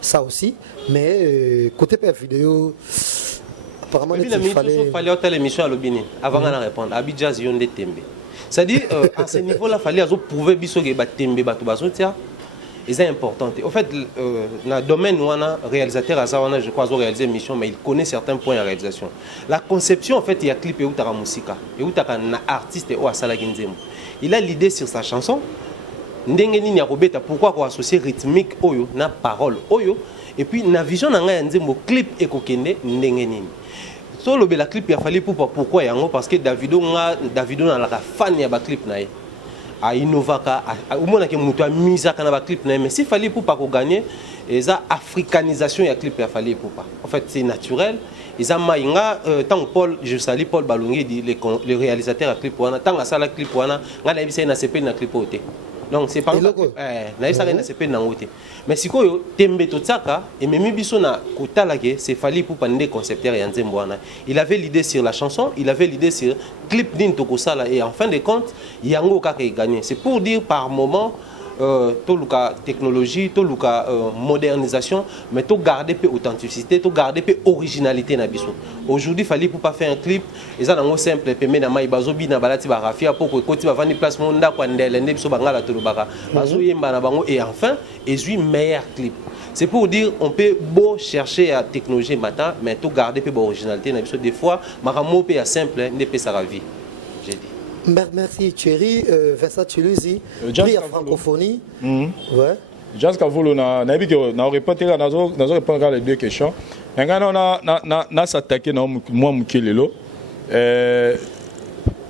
ça aussi mais côté père vidéo apparemment il fallait hôtel émission à l'Obini avant de répondre Abidjan Yonde Tembe c'est-à-dire à ce niveau là fallait prouver biso que ba Tembe ba to bazotia est importante. En fait, dans le domaine où on a réalisateur, je crois, qu'ils ont réalisé une mission, mais il connaît certains points de réalisation. La conception, en fait, il y a un clip et où tu as la musique, et où tu as un artiste et où tu as il a l'idée sur sa chanson. Pourquoi on associe rythmique oyo na parole oyo et puis na vision na nga nzembo clip et kokende ndengeni. So le la clip il a fallu pourquoi yango parce que Davido na la fan ya ba clip na ye. A innovaka au moins que muto mise kana ba clip na mais s'il fallait pour pas gagner eza africanisation ya clip ya fallait pour pas. En fait c'est naturel. Ils ont maïnga tant Paul je salue Paul Balongi dit le réalisateur à clip wana tant ça la clip wana nga na bisa na CP na clip oté. Donc c'est pas mais si quoi tembe totsaka et même biso na kotalake c'est fallu pour pande concepteur ya nzemboana il avait l'idée sur la chanson il avait l'idée sur clip din tokosala et en fin de compte yango kaka gagné c'est pour dire par moment toluka technologie toluka modernisation mais to garder peu authenticité to garder peu originalité na biso aujourd'hui fallait pour pas faire un clip et ça nango simple pe na mai bazobi na balati ba rafia pour que koti ba vandi place monda kwa ndele nde biso bangala tolobaka bazo yemba na bango et enfin ezui meilleur clip c'est pour dire on peut beau chercher à technologie matin mais to garder peu originalité na biso des fois maramo pe ya simple ne peut sa vie j'ai dit. Merci Thierry, Vincent Chiluzi, prix à francophonie. Ouais. Jazz Kavolo na répété là dans répondre les deux questions. Na s'attaquer na moi mukelelo.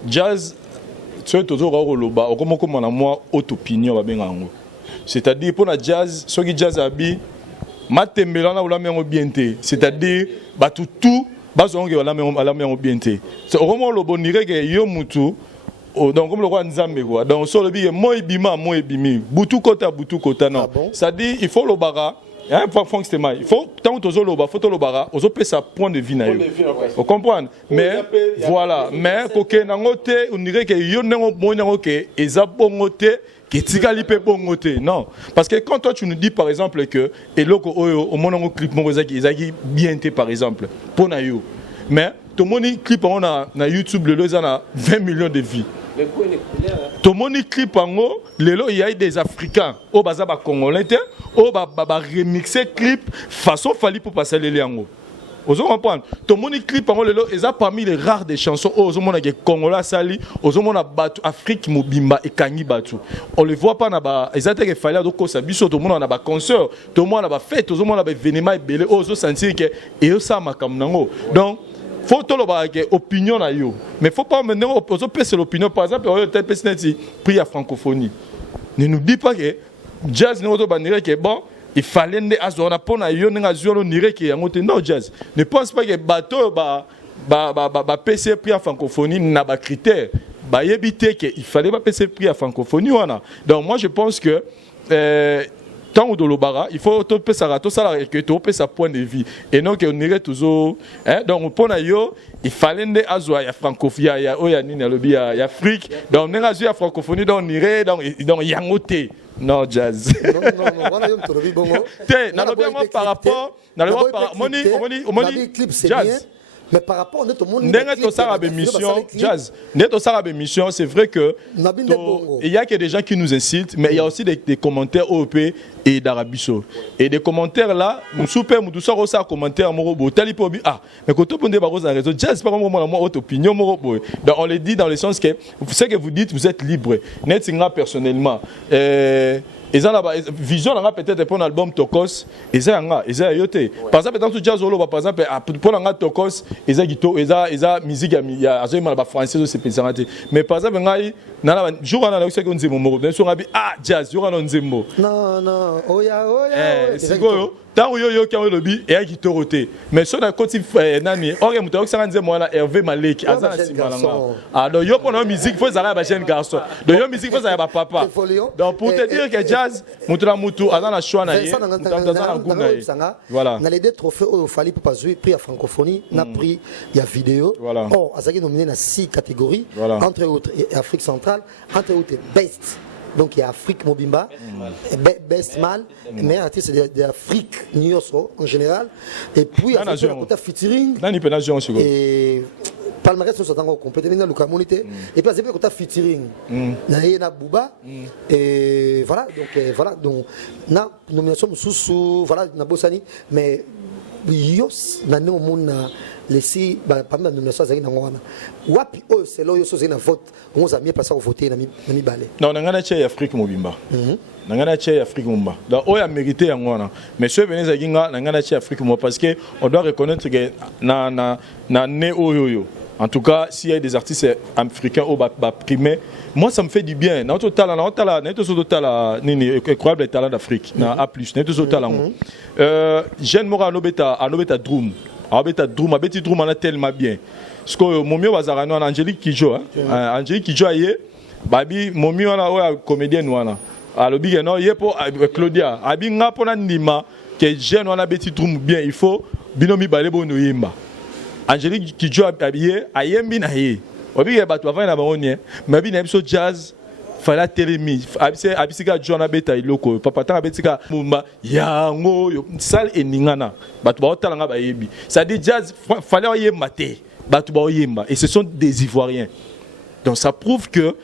Jazz tu toujours loba comme na moi autre opinion ba benga ngo. C'est-à-dire pour la jazz, ce qui jazz abi matembela na ola mengo bienté. C'est-à-dire ba tout bazonge ola mengo bienté. C'est au moment lo bonire que yo mutu donc comme le roi Nzambe quoi donc sur le billet moi bimi butu kota non ça dit il faut le bara hein fonctionnement il faut tant que le bara faut le bara ozo pe sa point de vue na yo vous comprenez mais voilà mais koke nangote on dirait que yo nengo bongo que eza bongote que tikali pe bongote non parce que quand toi tu nous dis par exemple que eloko oyo au monongo clip mo ezaki bien té par exemple pour na yo mais tout le monde clip on a na YouTube le loza na 20 millions de vues. Tout le monde clip en haut, il y a des Africains, au bazar congolais, au remixer clip façon fali pour passer les liens. Vous comprenez? Tout le monde clip en haut, ils ont parmi les rares des chansons. Aux hommes qui Congolais sali, aux hommes qui batu Afrique mobimba et Kangi batu. On les voit pas na ba, ils ont été fallu donc ça biso tout le monde na ba concert, tout le monde na ba fête, tout le monde na ba événement belé, aux autres sentir que et eux ça ma comme nango. Donc faut tout le bagage opinion na yo mais faut pas maintenant opposer l'opinion par exemple on tel personne prix à francophonie ne nous dis pas que jazz ne doit pas dire que bon il fallait ne azona pona yo nga zolo nire que yango te non jazz ne pense pas que bateau ba PC prix à francophonie n'a pas critère ba yebité que il fallait pas PC prix à francophonie wana donc moi je pense que tant ou de l'obara, il faut tout ça que tout sa point de vue et non qu'on irait toujours hein donc pour yo il fallait des azoa ya francophonie ya oya nini lobi ya Afrique donc on a ya francophonie donc on irait donc yangote non jazz non voilà yo to lobi bongo na lobi par rapport na lobi par moni clip c'est bien mais par rapport à tout le monde jazz c'est vrai que il y a que des gens qui nous incitent mais il y a aussi des commentaires OEP et d'Arabie et des commentaires là nous super nous ça aussi commentaire morobo talipobi ah mais quand on débat aux réseaux jazz pas comme moi votre opinion morobo donc on le dit dans le sens que ce que vous dites vous êtes libre net personnellement ils ont la vision peut-être pour l'album Tokos ils ont yoté par exemple dans tout jazz par exemple pour l'anga Tokos ils ont musique il y a azoma ba français c'est pesant mais par exemple ngai na jour na ce qu'on dit mon bien sûr ah jazz jour na nzembo non oya c'est quoi tant yo qui ont lobby et qui toroté mais sur la côté nani ore muto ça nzembo na Hervé Malek azana simalanga ah donc yo pour la musique faut ça ba jeune garçon donc yo musique faut ça ba papa donc pour te dire que jazz mutu azana choix na ye voilà na les deux trophées au fallait pour pas jouer prix à francophonie na prix il y a vidéo oh azaki nominé dans 6 catégories entre autres Afrique centrale entre autres best donc il y a Afrique Mobimba best mal mais artiste d'Afrique New York en général et puis il y a featuring et palmarès nous sommes complété na luka monité et puis c'est peut featuring na yé na Bouba et voilà donc na nomination sous voilà na Bossani mais yos na ne mona laisser parmi la nomination za na ngwana wapi o c'est là yo so na vote on a mieux passé au voter na mi balé non ngana tché Afrique mobimba ngana tché Afrique mobimba donc o ya mérité ya ngwana mais ceux venez za ginga ngana tché Afrique mobimba parce que on doit reconnaître que na né oyoyo. En tout cas, s'il y a des artistes africains au primé, moi ça me fait du bien. Notre talent, incroyable talent d'Afrique. A plus, notre talent. Jeune Mora Anobeta Drum, Abeti Drum en a tellement bien. Ce que mon mieux was arano Angélique Kidjo, Angélique Kidjo aye, babi mon mieux on comédienne wana. Alors big non, yé pour Claudia, abi nga pona ndima que jeune on a Betty Drum bien, il faut binomi balebo no yimba. Angélique Kidjo habillé ayembi na ye obi ke bato avant na bangonie mais bi na biso jazz fala telemi abisika John Beta iloko papa ta betika mumba yango yo sal eningana bato ba otala nga ba yebi ça dit jazz fallait yemba te bato ba yemba et ce sont des Ivoiriens. Donc ça prouve que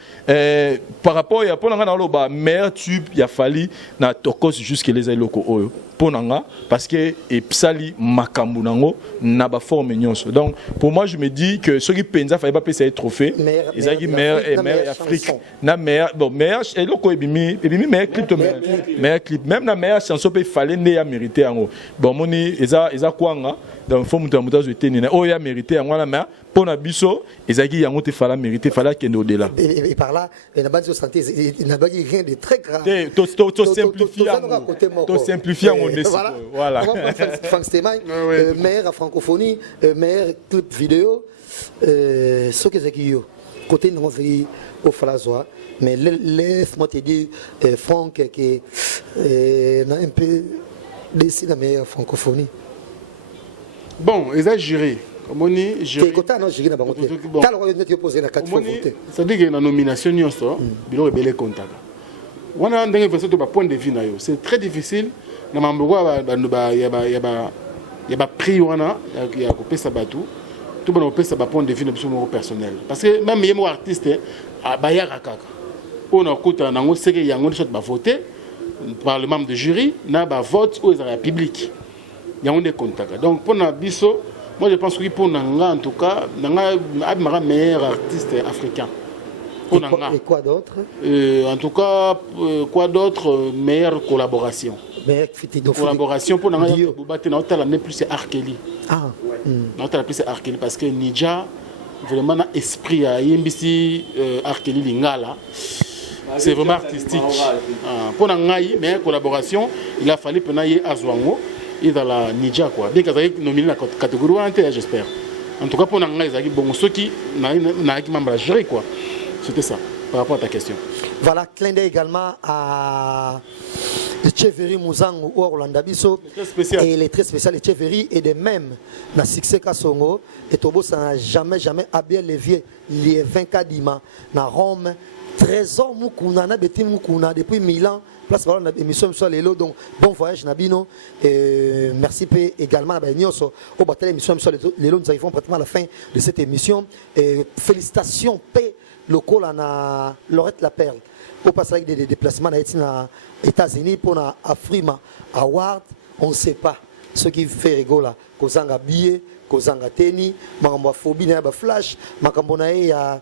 par rapport à pour nga meilleur tube il a fallu na tokos jusque les locaux oyo pour nga parce que et psali makambu nango na ba forme nyonso. Donc pour moi je me dis que ceux qui penza fallait pas payer trophée ils a dit meilleur Afrique na meilleur bon meilleur et loko ebimi meilleur clip même na meilleure chanson peut fallait ne ya mériter yango. Bon moni eza kwanga donc faut muta zo tenir o ya mériter yango na mais pour na biso ezaki yango te fala mériter fala kende au-delà et par là il n'a pas de santé il n'a pas rien de très grave to simplifier voilà Franck Stémagne meilleur francophonie meilleur clip vidéo ce que c'est qui côté nous fait au falazoa mais laisse-moi te dire Franck qui a un peu décidé la meilleure francophonie bon exagéré. C'est-à-dire que la nomination, on a un point de vue. C'est très difficile. Il y a prix, il y a point de vue personnel. Parce que même les artistes, on a voté par le membre de jury, on a vote au public. Il y a des contacts. Donc, pour Nabiso, moi je pense que pour Nanga, en tout cas, Nanga est le meilleur artiste africain. Pour Nanga. Et quoi d'autre en tout cas, quoi d'autre meilleure collaboration. Collaboration pour Nanga, on plus c'est Arkeli. Ah. On plus c'est Arkeli parce que Nidja, vraiment, esprit à IMBC Arkeli Lingala. C'est vraiment artistique. Pour Nanga, meilleure collaboration, il a fallu que Nanga Azwango. Et dans la Nidja quoi. Bien qu'ils aient nominé la catégorie entière, j'espère. En tout cas pour Nanga, ils ont bon ceux qui n'a qui membre jury quoi. C'était ça par rapport à ta question. Voilà, clin d'œil également à Tcheveri Mouzango ou Orlando Bisso. Et les très spécial de Tcheveri et de même na succès Kasongo et Tobo ça n'a jamais habillé les 24 dimanches na Rome. Trésor Mukuna na Beti Mukuna depuis Milan. Place par l'émission sur les lots donc bon voyage Nabino et merci également à Bagnoso au bataille l'émission sur les lots nous arrivons pratiquement à la fin de cette émission et félicitations P local à Laurette La Perle au passage des déplacements aux États-Unis pour la Afrima Award on ne sait pas ce qui fait rigoler kozanga billet kozanga teni makambo phobie na ba flash makambo na il y a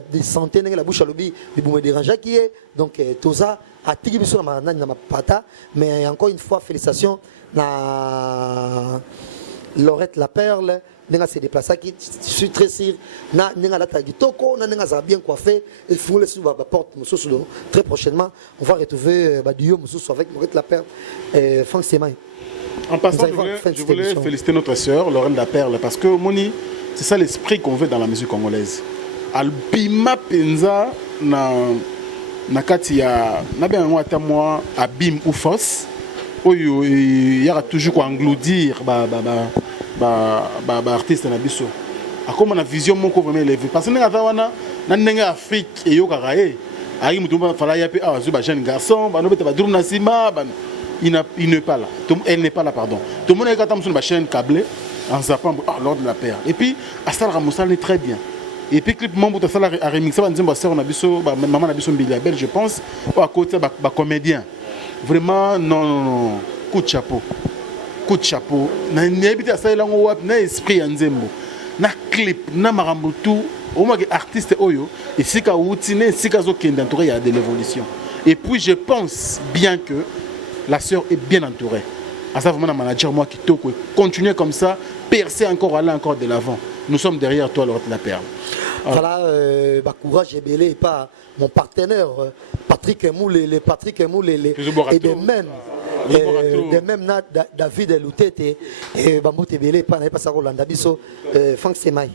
des centaines la bouche à lobby des boumé dérangeant qui est donc tout ça à tiki biso na pata mais encore une fois félicitations na Laurette La Perle nenga se déplacer qui je suis très sûr na nenga la tagi toko na nenga za bien coiffé il faut laisser ba porte mususu très prochainement on va retrouver Badio mususu avec Laurette La Perle Franck Stémagne. En passant, je voulais féliciter notre sœur, Laurette La Perle, parce que Moni, c'est ça l'esprit qu'on veut dans la musique congolaise. Albima Penza, na kati ya na bien moi abim ou fausse, il y aura toujours quoi engloutir artiste na biso. A comme on a vision mon vraiment élevé. Parce que na nenga Afrique et yo karaé, ari mutu ba fala ya pe ah zuba jeune garçon, ba no beta ba drum na sima ba il n'est pas là. Elle n'est pas là, pardon. Tout le monde est quand même sur ma chaîne câblée. en zappant lors de la paire. Et puis, à ça, la est très bien. Et puis, clip membre de ça, a remixé, on a dit, maman a belle, je pense, à côté, comédien. Vraiment, non. Coup de chapeau. Coup de chapeau. Na n'habite à ça, na esprit en zembo. Na clip, na marambutu. Au moins, artiste oyo. Et si ka outine, si ka zo kende entouré, il y a de l'évolution. Et puis, je pense bien que la sœur est bien entourée. À ça, vraiment, un manager, moi, qui toque, continuer comme ça, percer encore, aller encore de l'avant. Nous sommes derrière toi, Laurette La Perle. Voilà, courage et belé, et pas mon partenaire, Patrick Moule, et des mêmes, David Loutete, et Bamboute Belé, pas ça, Rolanda Bisso, Franck Semai.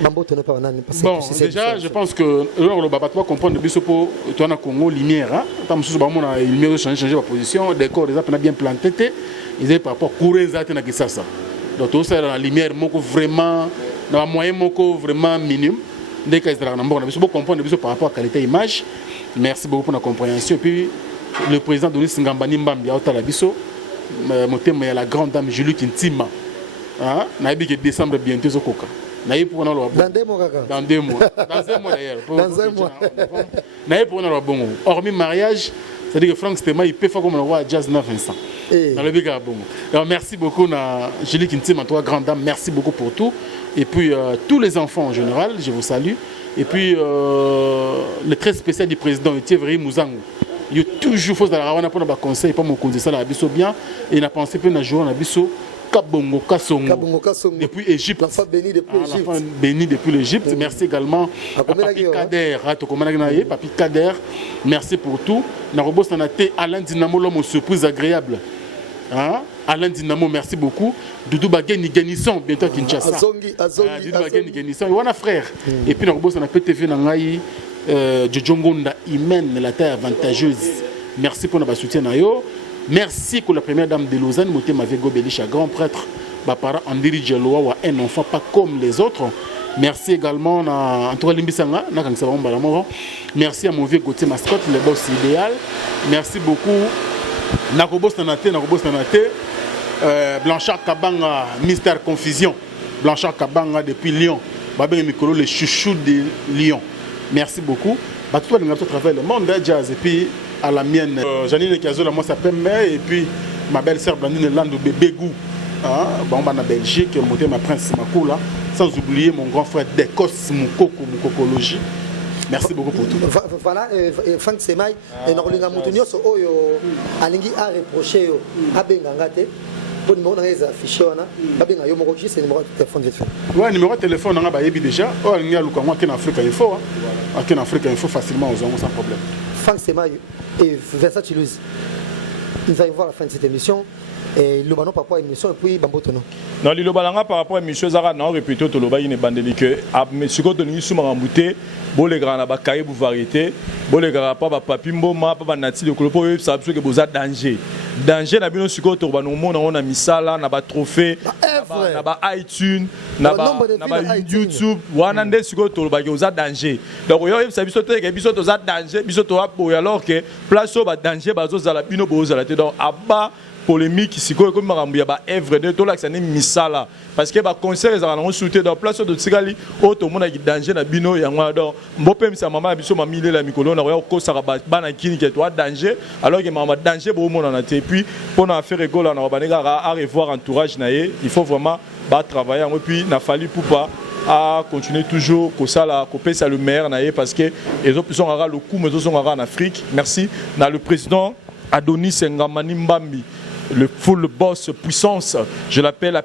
Bon, déjà, je pense que le Baba doit comprendre que pour toi, on a Congo lumière. Tant que la lumière a changé de position, les corps ont bien planté. Ils avaient par rapport à courir à ça. Donc, tout ça, la lumière vraiment, dans un moyen vraiment minime. Dès qu'ils ont comprendre par rapport à la qualité d'image. Merci beaucoup pour la compréhension. Et puis, le président Denis Ngambani Mbambi, il y a la grande dame Julie Kintima. Il y a décembre bientôt au Coca. Dans 2 mois. Dans un mois d'ailleurs. Hormis mariage, c'est-à-dire que Franck Stema, il peut faire comme le roi Jazz 9 Vincent. Alors, merci beaucoup, Julie Kintima, toi, grande dame, merci beaucoup pour tout. Et puis, tous les enfants en général, je vous salue. Et puis, le très spécial du président, Thierry Mouzangou. Il est toujours faux dans la ravana pour le conseil, pas mon conseil, ça l'a abisso bien. Et il a pensé que nous jouons à abisso. Kabongo Kasongo depuis Égypte. L'enfant béni depuis l'Égypte. L'enfant béni depuis l'Égypte. Merci également à Papi Kader. Papi Kader, merci pour tout. Narobos Nanate, Alain Dinamo, l'homme aux surprises agréables. Alain Dinamo, merci beaucoup. Doudou Bageni Genisson, bientôt à Kinshasa. Doudou Bageni Genisson, il y a un frère. Et puis Narobos Nanate TV Nangaï, Djongonda, Imen, la terre avantageuse. Merci pour notre soutien. Merci pour la première dame de Lausanne, Motema Vego Belisha, grand prêtre, parent Andiri Djeloa, un enfant pas comme les autres. Merci également à Antoine Limbisanga, merci à mon vieux Gauthier Mascotte, le boss idéal. Merci beaucoup. Narobos Nanate, Blanchard Kabanga, Mystère Confusion. Blanchard Kabanga depuis Lyon. Babé Mikolo, le chouchou de Lyon. Merci beaucoup. Tout le monde travaille le monde de jazz et puis à la mienne. Janine Kazola, moi ça s'appelle Mère et puis ma belle-sœur Blandine Landou Bébé Gou. Bon, en Belgique, ma prince Makoula. Sans oublier mon grand frère d'Écosse, Moukokologie. Merci beaucoup pour tout. Voilà, Franck Semai, et Norlinga Moutounio, Alingi a reproché à Bengangate. Pour le numéro affiché, c'est le numéro de téléphone vite fait. Oui, numéro de téléphone, on a déjà. Il y a en Afrique Info. En Afrique Info facilement aux hommes sans problème. Franck Semai et Vincent Toulouse. Nous allons voir la fin de cette émission. Et le banon par rapport à l'émission et puis Bambotono. Non, le balanga par rapport à l'émission, Zara, non, répétez tout le bail, il est bandé que, monsieur Cotonou, sous Marambouté, bon les grands là-bas, cahier pour variété, bon les grands pas papi mboma, pas nati de colopo, ça veut dire que vous avez danger. Danger, n'a bien sur côté, on a mis ça là, n'a pas trophée, n'a pas iTunes, n'a pas YouTube, ou on a des sur côté, vous avez danger. Donc, vous avez vu sauter, que vous avez danger, vous avez alors que place au danger, vous avez la pino, vous avez donc à bas. Polémique ici comme Marambuya ba œuvre de tout là que ça n'est misala parce que ba concert ils ont soutenu dans place de Tsigali auto monde qui danger na bino ya ngwa donc mbopem sa maman biso mamile la mikolo na ko sara ba na kini que toi danger alors que maman danger bo monde na et puis pour na faire rigolo na ba à revoir entourage na il faut vraiment ba travailler et puis na fallu pour pas à continuer toujours comme ça la couper ça le maire na parce que ils ont le coup mais ils ont en Afrique merci na le président Adonis Ngamani Mbambi le full boss puissance, je l'appelle la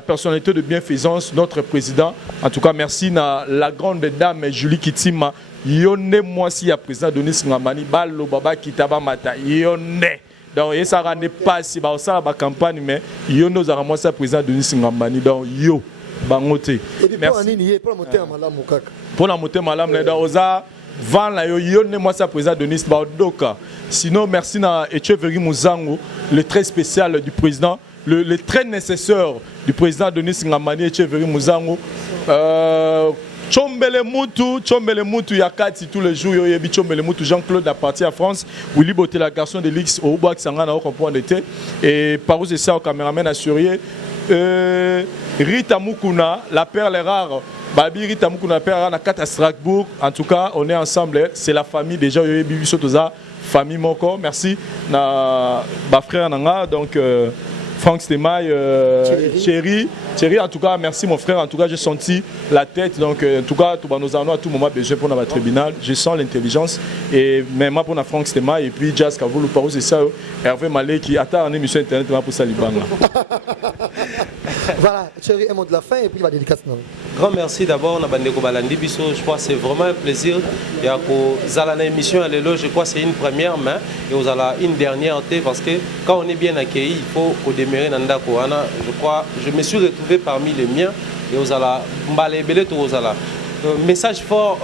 personnalité de bienfaisance, notre président. En tout cas, merci à la grande dame Julie Kitima. Yone moi si ya président Denis Ngamani Balo Baba Kitaba Mata. Yone. Donc ça n'est pas si ba ça la campagne mais yone nous a moi ça président Denis Ngamani donc yo bangote. Merci. Pour la montée à malam kaka. Pour la montée malam les doza Van la yone moi ça président Denis Baodoka. Sinon merci à Etcheverry Mouzango, le très spécial du président, le très nécessaire du président Denis Ngamani Etcheverry Mouzango. Chombele Moutou Yakati tous les jours, Yoyebi Chombele Moutou, Jean-Claude la partie à France, Willy Boté la garçon de l'X, au Bois Sangana au comprendre d'été, et Parous et ça au caméraman assuré, Rita Mukuna, la perle rare, Babi Rita Mukuna, la perle rare, à Strasbourg, en tout cas, on est ensemble, c'est la famille déjà, Yoyebi Bisotoza, famille Moko, merci, na frère Nanga, donc. Franck Stemaille, Thierry, en tout cas, merci mon frère. En tout cas, j'ai senti la tête. Donc, en tout cas, nous avons à tout moment besoin pour notre tribunal. Je sens l'intelligence. Et même pour Franck Stemaille, et puis Jazz Kavoulou, Parou, c'est ça, Hervé Malé qui attend en émission internet pour Saliban. Voilà, Thierry, un mot de la fin et puis il va dédicacer. Grand merci d'abord, Nabandeko Balandi Bisso. Je crois que c'est vraiment un plaisir. Il y a une émission, je crois que c'est une première, mais vous avez une dernière parce que quand on est bien accueilli, il faut au démarrer. Je crois, je me suis retrouvé parmi les miens et vous allez message fort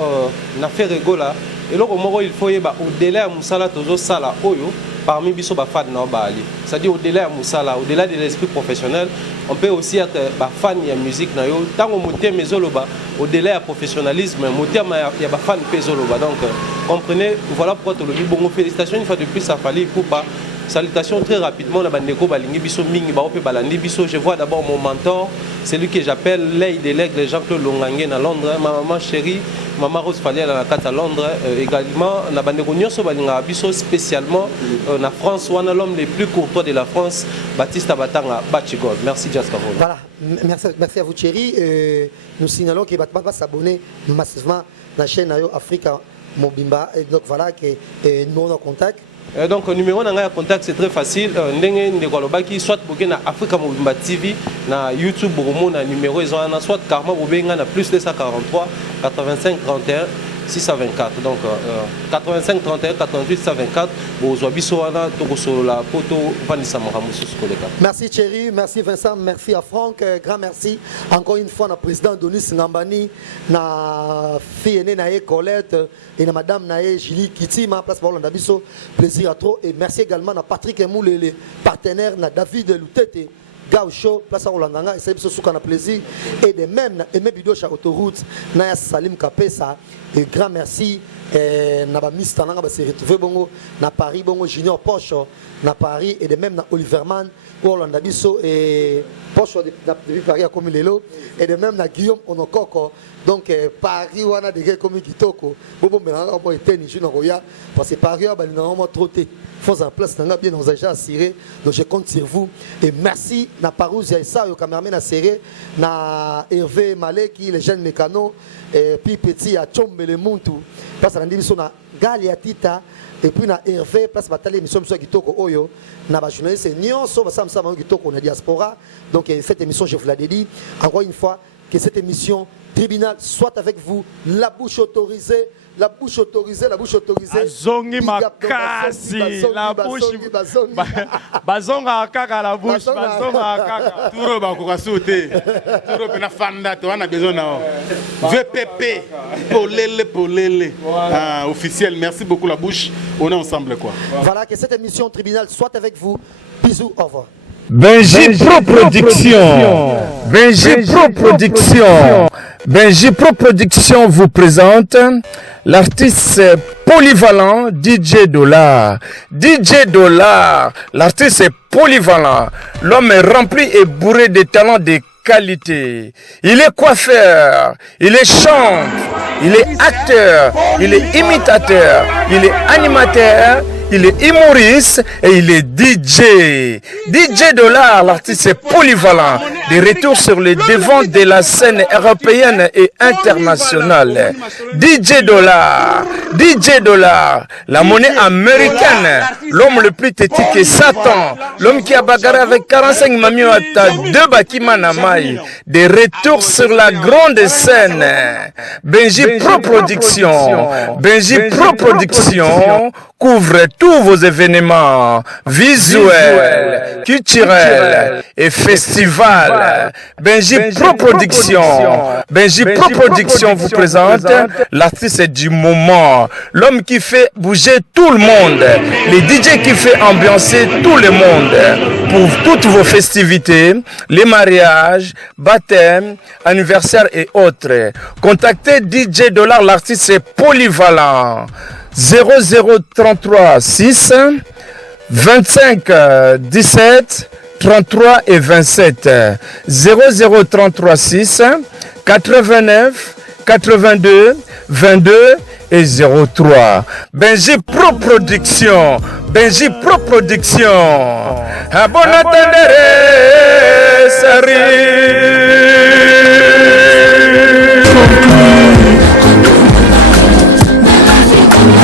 n'a fait rigola et là il faut au-delà de Moussala toujours sala oyo parmi biso bafan na bali, c'est-à-dire au-delà de Moussala, au-delà de l'esprit professionnel, on peut aussi être fan de musique na yo tant au moté mezoloba au-delà du professionnalisme moté il y a fan pezoloba donc comprenez voilà pourquoi tout le bon félicitations une fois de plus à Fally Ipupa. Salutations très rapidement, je vois d'abord mon mentor, celui que j'appelle l'œil des legs, Jean-Claude Longangé à Londres, ma maman chérie, maman Rose Faliel à la carte à Londres, également, spécialement en France, on a l'homme le plus courtois de la France, Baptiste Abatanga Bachigol. Merci Jaska. Voilà, merci à vous Thierry. Nous signalons qu'il va s'abonner massivement à la chaîne Africa Mobimba, et donc voilà que nous on a contact. Donc le numéro de contact c'est très facile. Soit na Africa Mobimba TV, na YouTube na numéro soit Karma Bobenga na plus 243 85 31 624. Donc 85 31 88 624. Merci Thierry, merci Vincent, merci à Franck, grand merci. Encore une fois, na président Donis Ngambani, na fille aînée Naé Colette et na madame Naé Julie Kiti, ma place pour l'Andabiso, plaisir à trop. Et merci également à Patrick Emoule, les partenaires, na David Loutete. Gaucho, place à Rolandanga, et c'est un plaisir. Et de même, Aimé Bido sur autoroute, Naya Salim Kapesa, et grand merci. Naba Mistananga va se retrouver bongo na Paris bongo Junior Porsche na Paris et de même na Oliverman pour Orlando Bisso et Porsche depuis Paris à comme lelo et de même na Guillaume Onokoko donc Paris wana de comme kitoko bobo melanga mo eteni juna roya parce que Paris ba linga troté faut en place nanga bien nous déjà assuré donc je compte sur vous et merci na Parousia et ça yo cameraman na serré na Hervé Malé qui les jeunes mécanos et puis petit à Chombele Muntu parce que nous sommes Galia Tita et puis na Hervé place bataille émission sur Kitoko Oyo na ba journaliste nyonso ba samsa ba Kitoko na diaspora donc cette émission je vous l'ai dit encore une fois que cette émission tribunal soit avec vous la bouche autorisée. La bouche autorisée, la bouche autorisée. Zongi makasi, la bouche. Bazonga kaka la bouche, bazonga kaka. Turo ba ko sauter. Turo pena fanda to on a besoin na. VPP polele. Ah, officiel, merci beaucoup la bouche. On est ensemble quoi. Voilà que cette émission tribunal soit avec vous. Bisous, au revoir. Benji Pro Production. Benji Pro Production. Benji Pro Production vous présente l'artiste polyvalent DJ Dollar. DJ Dollar, l'artiste est polyvalent. L'homme est rempli et bourré de talents de qualité. Il est coiffeur, il est chante, il est acteur, il est imitateur, il est animateur, il est humoriste et il est DJ. DJ Dollar, l'artiste est polyvalent. De retour sur le devant de la scène européenne et internationale. DJ Dollar, la monnaie américaine. L'homme le plus têtu que Satan. L'homme qui a bagarré avec 45 mamio à 2 bakimana mai. De retour sur la grande scène. Benji Pro Production. Benji Pro Production. couvre tous vos événements visuels, culturels et festivals. Benji Pro Production. Benji Pro Production vous présente l'artiste du moment, l'homme qui fait bouger tout le monde, les DJ qui fait ambiancer tout le monde pour toutes vos festivités, les mariages, baptêmes, anniversaires et autres. Contactez DJ Dollar, l'artiste est polyvalent. 0033 6 25 17 33 et 27. 0033 6 89 82 22 et 03. Benji Pro Production. Benji Pro Production. Abonnez-vous,